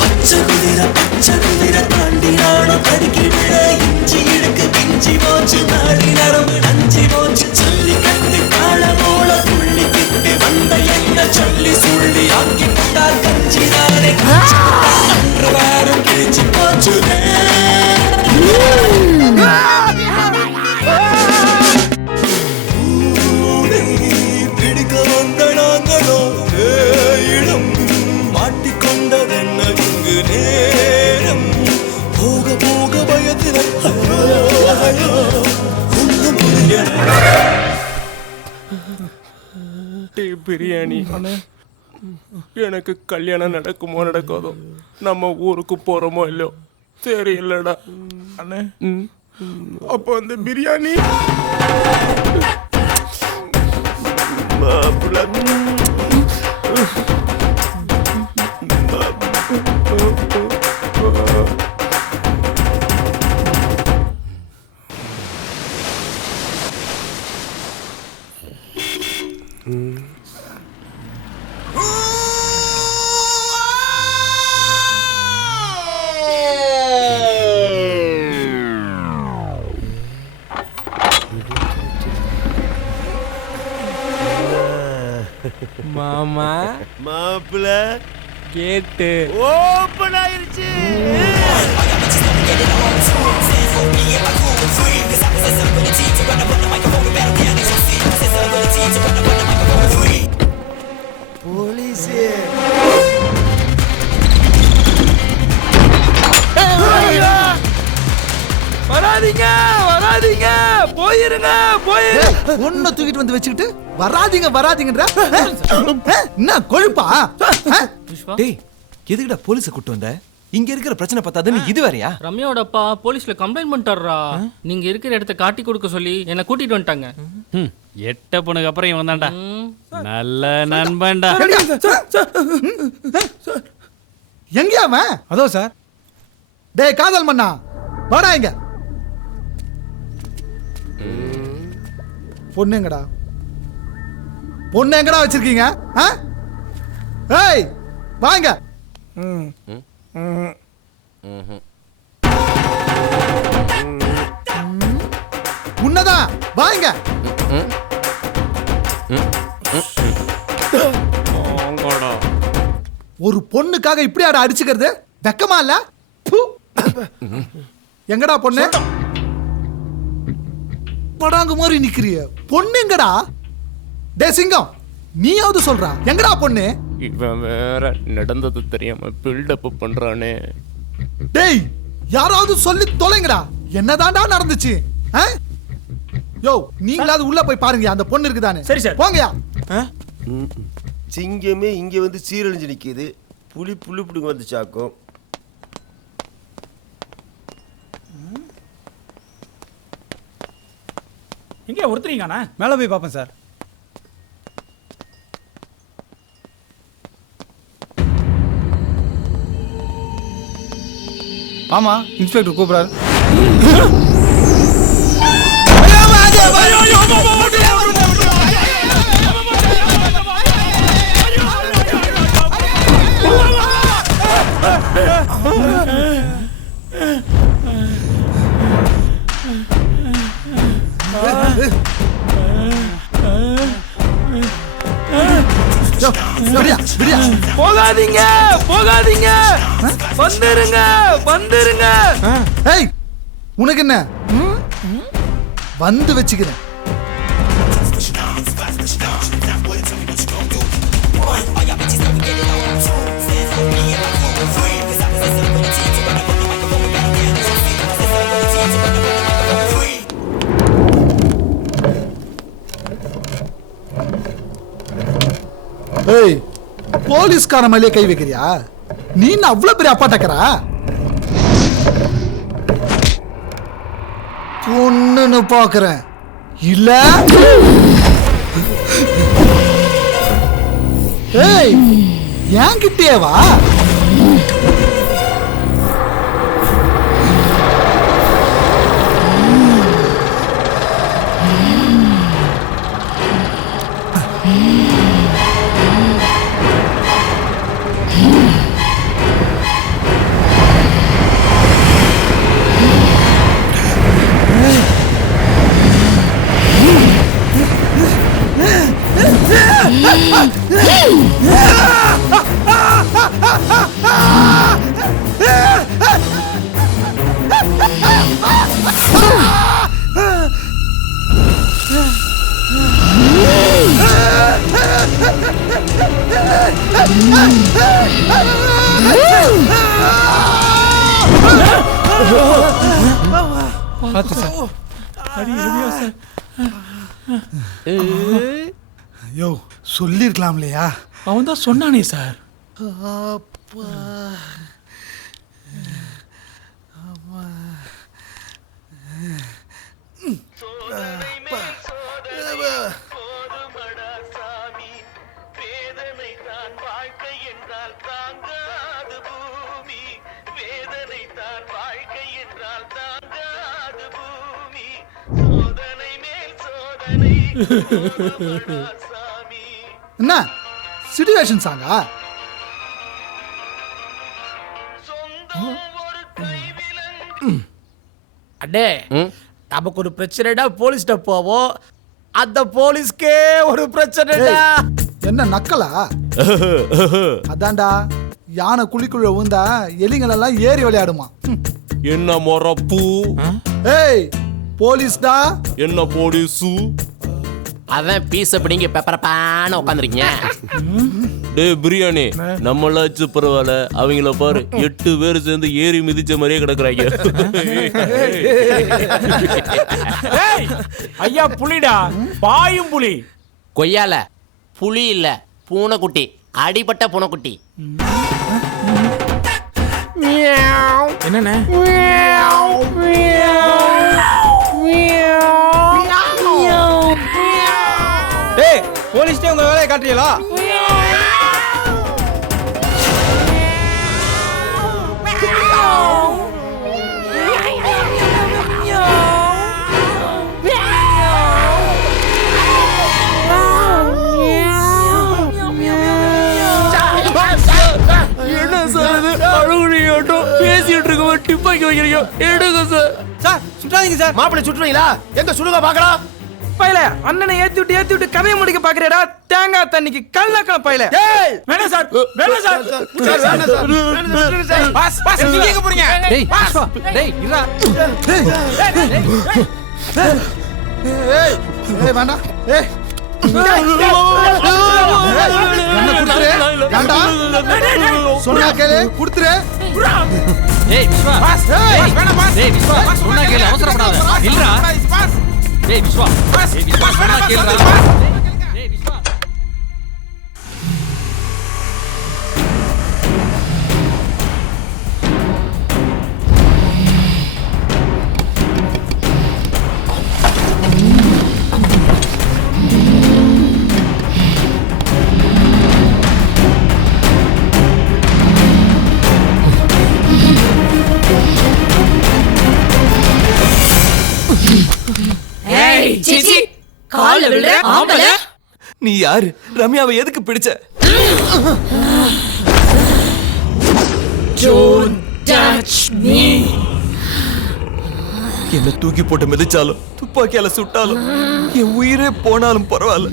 பச்சகுதிர தாண்டி நானும் தடுக்கி விட இஞ்சி இடுக்கு பிஞ்சி போச்சு நாடி நரம்பு நஞ்சி போச்சு சொல்லி கட்டு கால போல புள்ளி கிட்டு வந்த என்ன சொல்லி சுள்ளி ஆக்கி விட்டார் கஞ்சி நானே அன்று வாரம் கிழிச்சு போச்சுதே பிடிக்க வந்த நாங்களோ இடம் மாட்டிக்கொண்டதென்ன இங்கு நேரம் போக போக பயத்தில் ஒன்றும் புரியல பிரியாணி எனக்கு கல்யாணம் நடக்குமோ நடக்காதோ நம்ம ஊருக்கு போறோமோ இல்லையோ தெரியலடா அண்ணே அப்போ அந்த பிரியாணி மாமா மாப்பிள கேட்டு ஓபன் ஆயிருச்சு. போலீஸ் வராதீங்க வராதீங்க போயிருங்க போயிருங்க ஒன்ன தூக்கிட்டு வந்து வச்சுக்கிட்டு வராதீங்க வராதீங்கன்ற என்ன கொழுப்பா? டேய் எதுக்குடா போலீஸை கூட்டு வந்த? இங்க இருக்கிற பிரச்சனை பார்த்தாதுன்னு இது வேறயா? ரம்யாவோட அப்பா போலீஸ்ல கம்ப்ளைண்ட் பண்ணிட்டாரா. நீங்க இருக்கிற இடத்த காட்டி கொடுக்க சொல்லி என்ன கூட்டிட்டு வந்துட்டாங்க. எட்ட பொண்ணுக்கு அப்புறம் இவன் தான்டா நல்ல நண்பன்டா. எங்கயா அவன்? அதோ சார். டேய் காதல் மண்ணா வாடா இங்க. பொண்ணுங்கடா பொண்ணு எங்கடா வச்சிருக்கீங்க? ஏய் வாங்க. உன்னதான் வாங்க. ஒரு பொண்ணுக்காக இப்படி ஆட அடிச்சுக்கிறது வெக்கமா இல்ல? எங்கடா பொண்ணு? படாங்க மாதிரி நிக்கிறிய பொண்ணுங்கடா. டே சிங்கம் நீயாவது சொல்றா எங்கடா பொண்ணு? இவன் வேற நடந்தது தெரியாம பில்டப் பண்றானே. டேய் யாராவது சொல்லி தொலைங்கடா என்னதான்டா நடந்துச்சு? யோ நீங்களாவது உள்ள போய் பாருங்க அந்த பொண்ணு இருக்குதானே. சரி சார் போங்கயா. சிங்கமே இங்க வந்து சீரழிஞ்சு நிக்குது. புலி புலி புடுங்க வந்து சாக்கும். இங்கே ஒருத்தரீங்கண்ணா மேலே போய் பார்ப்பேன் சார். ஆமா இன்ஸ்பெக்டர் கூப்பிடாரு. போகாதீங்க போகாதீங்க வந்துருங்க வந்துருங்க. ஏய் உனக்கு என்ன வந்து வச்சுக்கிறேன். போலீஸ்கார மேலே கை வைக்கிறியா? நீ என்ன அவ்வளவு பெரிய அப்பாட்டக்கரா? பொண்ணுன்னு பாக்குறேன் இல்ல? ஏய், என்கிட்டே வா. யோ, சொல்லிருக்கலாம் இல்லையா? அவன் தான் சொன்னானே சார். என்ன சிச்சுவேஷன் சாங்கா? அடே, நமக்கு ஒரு பிரச்சனைடா போலீஸ்ட போவோம். அந்த போலீஸ்க்கே ஒரு பிரச்சனைடா. என்ன நக்கலா? அதான்டா, யானை குழிக்குள்ள விழுந்தா எலிங்களெல்லாம் ஏறி விளையாடுமா. என்ன மொறப்பு? ஏய், போலீஸ்டா. என்ன போலீஸு? அதான் பீஸ பிடிங்க பெப்பரப்பான உட்காந்துருக்கீங்க. டே பிரியாணி, நம்மளாச்சு பரவாயில்ல, அவங்கள பாரு 8 பேர் சேர்ந்து ஏறி மிதிச்ச மாதிரியே கிடக்குறாங்க. ஐயா புலிடா, பாயும் புலி. கொய்யால புலி இல்ல, பூனைக்குட்டி, அடிபட்ட பூனைக்குட்டி. என்னண்ணே? டேய், போலீஸ்டே உங்க வேலையை காட்டுறீங்களா? என்ன சார் இது? அழுகுறியோட்டும் பேசிட்டு இருக்க டிப்பாக்கி வைக்கிறீங்க. எடுங்க சார். Sir, சுட்டாதீங்க sir. மாப்பிள்ளை சுட்டுவீங்களா? எங்க சுடுங்க பாக்கலாம். பையல, அண்ணனை ஏத்தி விட்டு கதையை முடிக்க பாக்குறேடா. தேங்காய் தண்ணிக்கு கல்லக்கல பையல. வேணாம் சார், வேணாம் சார். வேணாம் சார். பாஸ், பாஸ், நீங்க எங்க போறீங்க? டேய், பாஸ், டேய், இருடா. ஏய், ஏய், வேண்டாம். ஏய், சொன்னா கேளு, குடுத்துரு. ஏய் விஸ்வா, பாஸ், ஏய் வேணாம் பாஸ். ஏய் விஸ்வா, சொன்னா கேளு, அவசரப்படாத. இல்லடா. ஏய் விஸ்வா, ஏய் விஸ்வா, சொன்னா கேளுடா. ஏய் விஸ்வா. சிச்சி, கால்ல விழுற ஆம்பள. நீ யாரு? ரம்யாவை எதுக்கு பிடிச்ச? Don't touch me. என்ன தூக்கி போட்டு மிதிச்சாலும், துப்பாக்கியால சுட்டாலும், என் உயிரே போனாலும் பரவாயில்ல.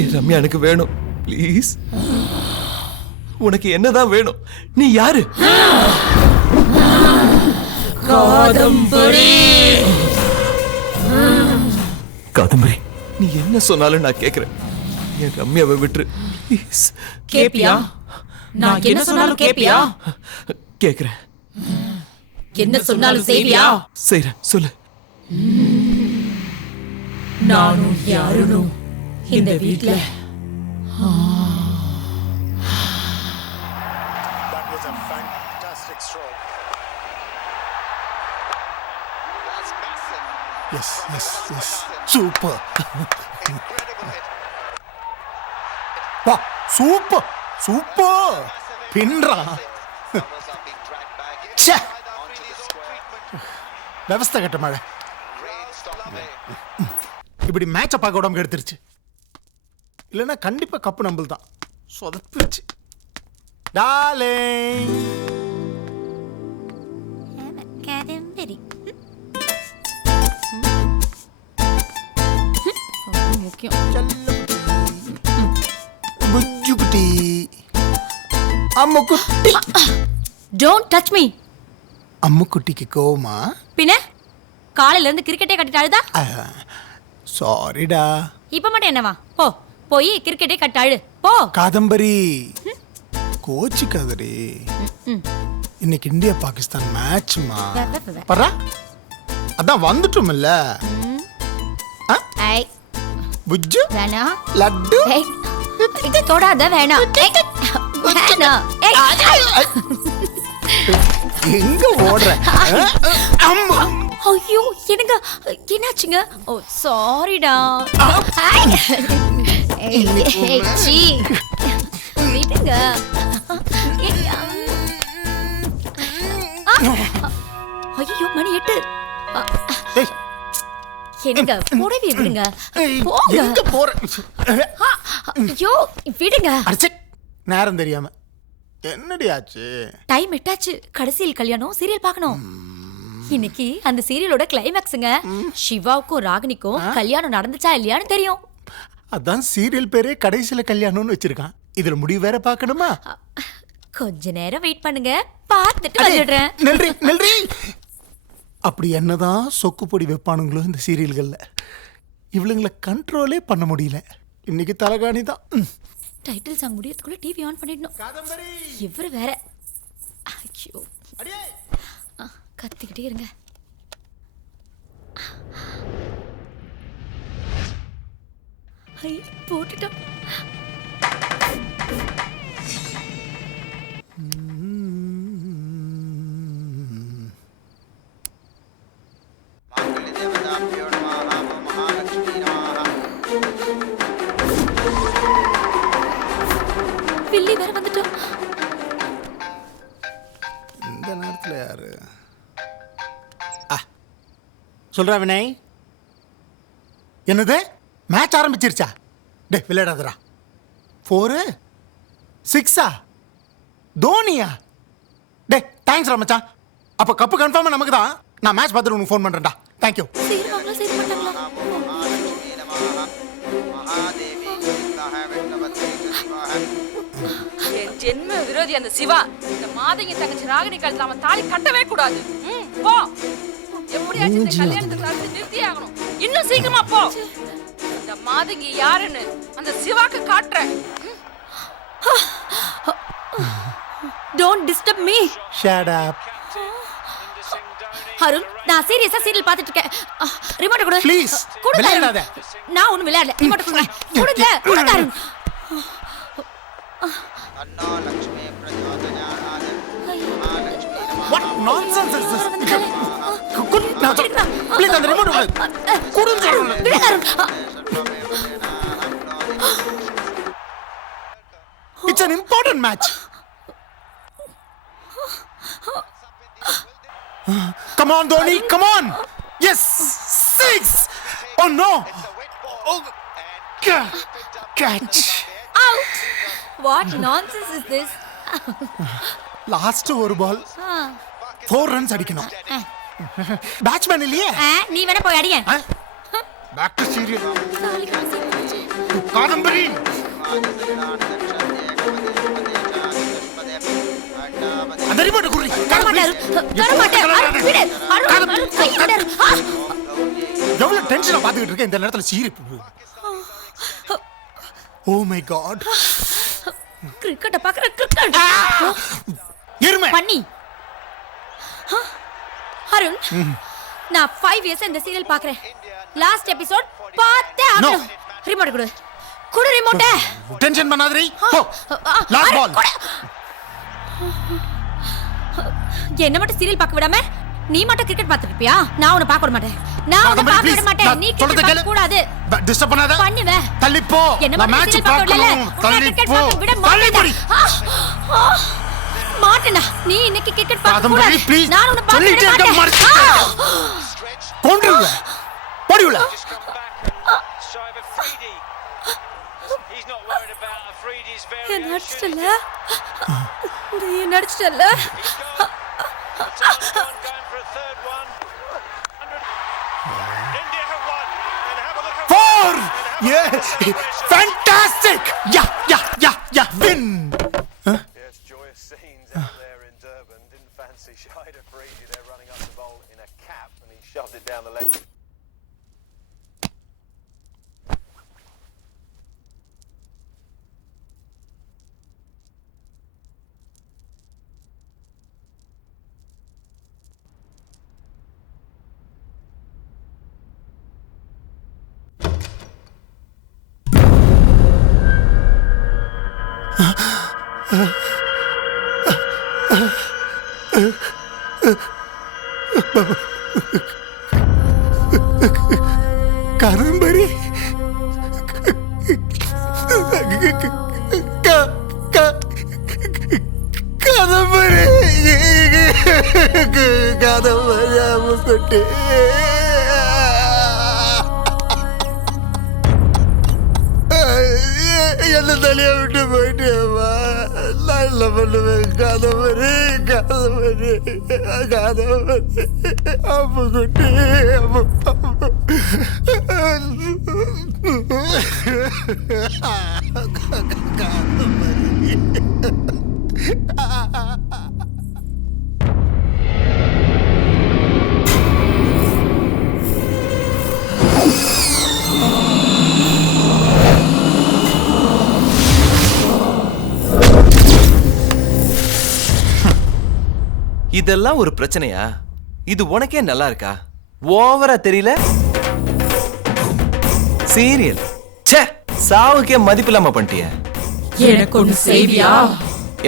என் ரம்யா எனக்கு வேணும். ப்ளீஸ். உனக்கு என்னதான் வேணும்? நீ யாரு? காதம்பரி. காதம்பரி, நீ என்ன சொன்னாலும் நான் கேக்குறேன். என் ரம்யாவை விட்டுரு ப்ளீஸ். கேப்பியா? நான் என்ன சொன்னாலும் கேப்பியா? கேக்குறேன். என்ன சொன்னாலும் செய்வியா? செய்றேன், சொல்லு. நானும் யாருனும் இந்த வீட்ல எஸ் எஸ் எஸ் சூப்பர் வா சூப்பர் சூப்பர் பின்றா ச்சே व्यवस्था கட்ட மழை இப்படி மேட்சை பார்க்க உடம்பு எடுத்துருச்சு இல்லைன்னா கண்டிப்பா கப்பு நம்பல் தான் சொதப்பிருச்சு டார்லிங் காதம்பரி முக்கியம் புஜ்ஜு குட்டி அம்மு குட்டி டோன்ட் டச் மீ அம்மு குட்டிக்கு கோவமா பின்ன காலையில இருந்து கிரிக்கெட்டே கட்டிட்டு அழுதா சாரிடா இப்ப மட்டும் என்னவா போ போய் கிரிக்கெட்டே கட்டு அழு போ காதம்பரி கோச்சிக்காதடி இன்னைக்கு இந்தியா பாகிஸ்தான் மேட்ச்மா பரா அதான் வந்துட்டோம்ல ஐ புஜ்ஜு வேணா லட்டு இது தொடாத வேணா வேணா எங்க ஓடுற ஐயோ என்னங்க என்னாச்சுங்க ஓ சாரிடா விடுங்க ஐயோ மணி 8 என்னங்க புடவை விடுங்க போங்க போற ஐயோ விடுங்க நேரம் தெரியாம என்னடி ஆச்சு டைம் எட்டாச்சு கடைசியில் கல்யாணம் சீரியல் பார்க்கணும் இன்னைக்கு அந்த சீரியலோட கிளைமேக்ஸுங்க சிவாவுக்கும் ராகினிக்கும் கல்யாணம் நடந்துச்சா இல்லையான்னு தெரியும் அதான் சீரியல் பேரே கடைசியில கல்யாணம்னு வச்சிருக்கான் இதுல முடிவு வேற பார்க்கணுமா கொஞ்ச நேரம் வெயிட் பண்ணுங்க பார்த்துட்டு வந்துடுறேன் நன்றி நன்றி அப்படி என்னதான் சொக்கு பொடி வைப்பானுங்களோ இந்த சீரியல்கள்ல இவளுங்களை கண்ட்ரோலே பண்ண முடியல இன்னைக்கு தலகாணி தான் டைட்டில் சாங் முடியறதுக்குள்ள டிவி ஆன் பண்ணிடணும் இவரு வேற ஐயோ கத்திக்கிட்டே இருங்க ஐ போட்டுட்டோம் பில்லி வேற வந்துட்டோம் இந்த நேரத்துல யாரு சொல்றா வினய் என்னது மேட்ச் ஆரம்பிச்சிருச்சா டே விளையாடாதரா 4 6 தோனியா டே தேங்க்ஸ் மச்சான் அப்ப கப்பு கன்ஃபார்மா நமக்கு தான் நான் மேட்ச் பார்த்துட்டு உனக்கு ஃபோன் பண்றேன்டா தேங்க்யூ என் ஜென்ம விரோதி அந்த சிவா இந்த மாதங்கி தங்கச்சி ராகினி கழுத்துல அவன் தாலி கட்டவே கூடாது போ எப்படியாச்சும் இந்த கல்யாணத்துக்கு நடத்தி நிறுத்தி ஆகணும் இன்னும் சீக்கிரமா போ இந்த மாதங்கி யாருன்னு அந்த சிவாக்கு காட்டுறேன் don't disturb me shut up Arun நான் சீரியஸா சீரியல் பார்த்துட்டு இருக்கேன் ரிமோட் கொடு ப்ளீஸ் விளையாடாத நான் ஒண்ணும் விளையாடல ரிமோட் கொடுங்க கொடுங்க கொடுங்க அருண் अन्ना लक्ष्मी प्रचोदयात् What nonsense is this? Good now. Please அந்த remote கொடுங்க விடுங்க Arun It's an important match. Come on, Dhoni, come on. Yes, 6. Oh no. Oh, catch. Out. What nonsense is this? Last ஒரு பால் 4 runs அடிக்கணும். பேட்ஸ்மேன் இல்லையே. நீ வேணா போய் அடிங்க. Back to serial. காதம்பரி. அந்த ரிமோட் குறி. தர மாட்டேன். விடு. அருண் கையில எவ்வளவு டென்ஷனா பாத்துக்கிட்டு இருக்கேன் இந்த நேரத்துல சீரியல். Oh my god. கிரிக்கெட்ட பாக்குற கிரிக்கெட் எருமை பண்ணி அருண் நான் 5 இயர்ஸ் இந்த சீரியல் பாக்குறேன் லாஸ்ட் எபிசோட் பார்த்தே ஆகணும் ரிமோட் கொடு கொடு ரிமோட் டென்ஷன் பண்ணாதீ போ லாஸ்ட் பால் என்ன மட்டும் சீரியல் பார்க்க விடாம நீ மட்டும் கிரிக்கெட் பார்த்துட்டு இருப்பியா? நான் உன்னை பார்க்க விட மாட்டேன். நான் உன்னை பார்க்க விட மாட்டேன். நீ கிரிக்கெட் பார்க்க கூடாது. டிஸ்டர்ப் பண்ணாத. பண்ணுவே. தள்ளி போ. நான் மேட்ச் பார்க்கணும். தள்ளி போ. தள்ளி போடி. மாட்டேனா? நீ இன்னைக்கு கிரிக்கெட் பார்க்க கூடாது. நான் உன்னை பார்க்க விட மாட்டேன். கொன்றுல. போடி உள்ள. என்ன அடிச்சிட்டல? நீ என்ன அடிச்சிட்டல? Four! Yeah! Fantastic! Yeah! Win! Yes, joyous scenes out there in Durban. Didn't fancy Shida Freedy there running up the bowl in a cap, and he shoved it down the leg. Kadambari Kadambari Kadambari அம்முக்குட்டி என்ன தலையை விட்டு போயிட்டேம்மா. நான் என்ன பண்ணுவேன்? காதம்பரி அம்முக்குட்டி இதெல்லாம் ஒரு பிரச்சனையா? இது உனக்கே நல்லா இருக்கா? ஓவரா தெரியல? சீரியல் ச்சே, சாவுக்கே மதிப்பில்லாம பண்ணிட்டிய. எனக்கு ஒண்ணு செய்வியா?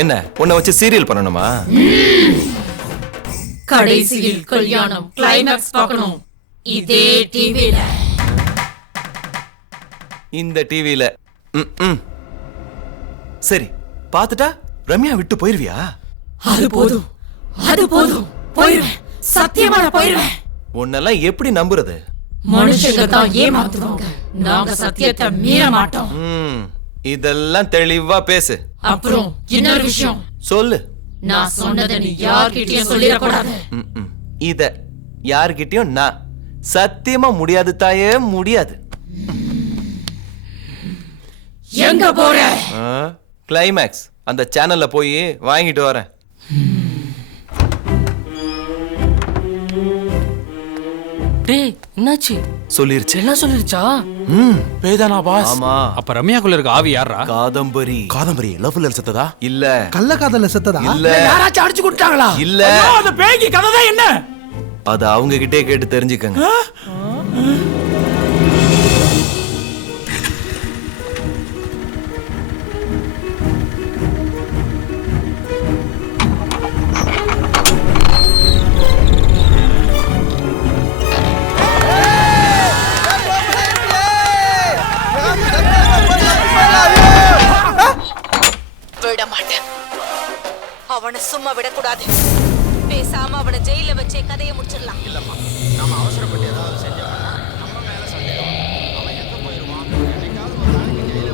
என்ன உன்னை வச்சு சீரியல் பண்ணணுமா? கடைசியில் கல்யாணம் கிளைமாக்ஸ் பார்க்கணும் இதே டிவில. இந்த டிவில சரி பாத்துட்டா ரம்யா விட்டு போயிருவியா? அது போதும் போயிருவேன். சத்தியமா நான் போயிருவேன். உன்னெல்லாம் எப்படி நம்புறது? மனுஷங்க தான் ஏமாத்துவாங்க. நாங்க சத்தியத்தை மீற மாட்டோம். இதெல்லாம் தெளிவா பேசு. அப்புறம் இன்னொரு விஷயம் சொல்லு. நான் சொன்னதை நீ யார்கிட்டயும் சொல்லிடக்கூடாது. இத யார்கிட்டயும் நான் சத்தியமா முடியாது தாயே, முடியாது. எங்க போற? கிளைமேக்ஸ் அந்த சேனல்ல போய் வாங்கிட்டு வரேன். டேய் என்னாச்சு? சொல்லிருச்சு. என்ன சொல்லிருச்சா? பேதானா பாஸ்? ஆமா. அப்ப ரம்யாக்குள்ள இருக்க ஆவி யாரா? காதம்பரி. லவ்ல செத்ததா? இல்ல. கள்ள காதல்ல செத்ததா? இல்ல. யாராச்சும் அடிச்சு கொடுத்தாங்களா? இல்ல. அந்த பேய்க்கு கதை தான் என்ன? அத அவங்க கிட்டே கேட்டு தெரிஞ்சுக்கங்க. விட மாட்டேன். அவனை சும்மா விடக்கூடாது. பேசாம அவனை ஜெயில வச்சே கதையை முடிச்சிடலாம். இல்லம்மா, நாம அவசரப்பட்டு ஏதாவது செஞ்சோம்னா நம்ம மேல சந்தேகம். அவன் எங்க போயிருவான்? என்னைக்காவது ஒரு நாளைக்கு ஜெயில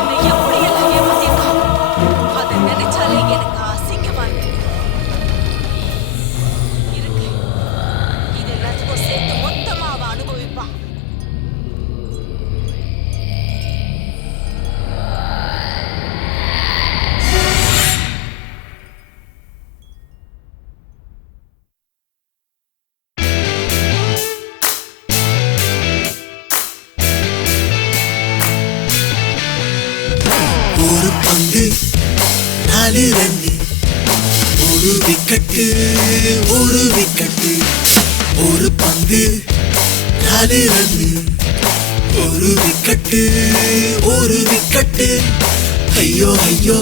என்னை எப்படியெல்லாம் ஏமாத்திருக்கான். அதை நினைச்சாலே எனக்கு அசிங்கமா இருக்கு. இது எல்லாத்துக்கும் சேர்த்து மொத்தமா அவன் அனுபவிப்பான். ஒரு பந்து 4 ரன்னு, ஒரு விக்கெட்டு, ஒரு விக்கெட்டு. ஒரு பந்து 4 ரன்னு ஒரு விக்கெட்டு ஒரு விக்கெட்டு ஐயோ ஐயோ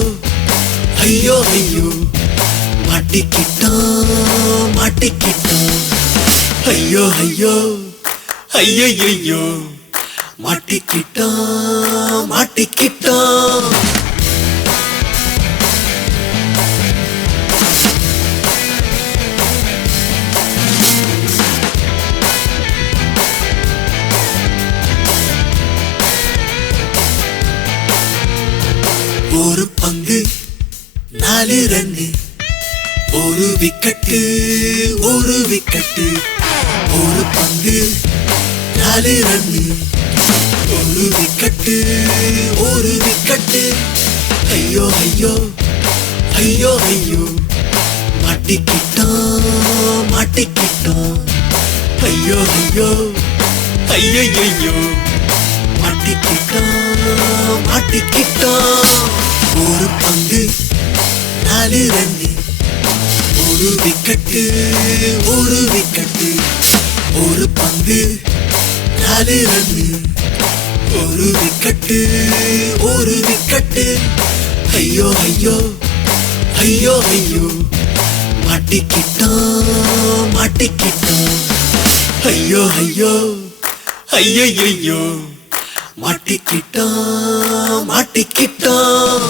ஐயோ ஐயோ மாட்டிக்கிட்டான் மாட்டிக்கிட்டான் ஐயோ ஐயோ ஐயோ ஐயோ மாட்டிக்கிட்டான் மாட்டிக்கிட்டான் ஒரு பங்கு 4 ரன்னு ஒரு விக்கெட்டு ஒரு விக்கெட்டு ஒரு பங்கு 4 ரன்னு ஒரு விக்கெட்டு ஒரு விக்கெட்டு ஐயோ ஐயோ ஐயோ ஐயோ மாட்டிக்கிட்டான் மாட்டிக்கிட்டான் ஐயோ ஐயோ ஐயோ ஐயோ மாட்டிக்கிட்டான் மாட்டிக்கிட்டான் ஒரு பங்கு 4 ரன்னு ஒரு விக்கெட்டு ஒரு விக்கெட்டு ஒரு பங்கு 4 ரன்னு ஒரு விக்கெட்டு ஒரு விக்கெட்டு ஐயோ ஐயோ ஐயோ ஐயோ மாட்டிக்கிட்டான் மாட்டிக்கிட்டான் ஐயோ ஐயோ ஐயோ ஐயோ மாட்டிக்கிட்டான் மாட்டிக்கிட்டான்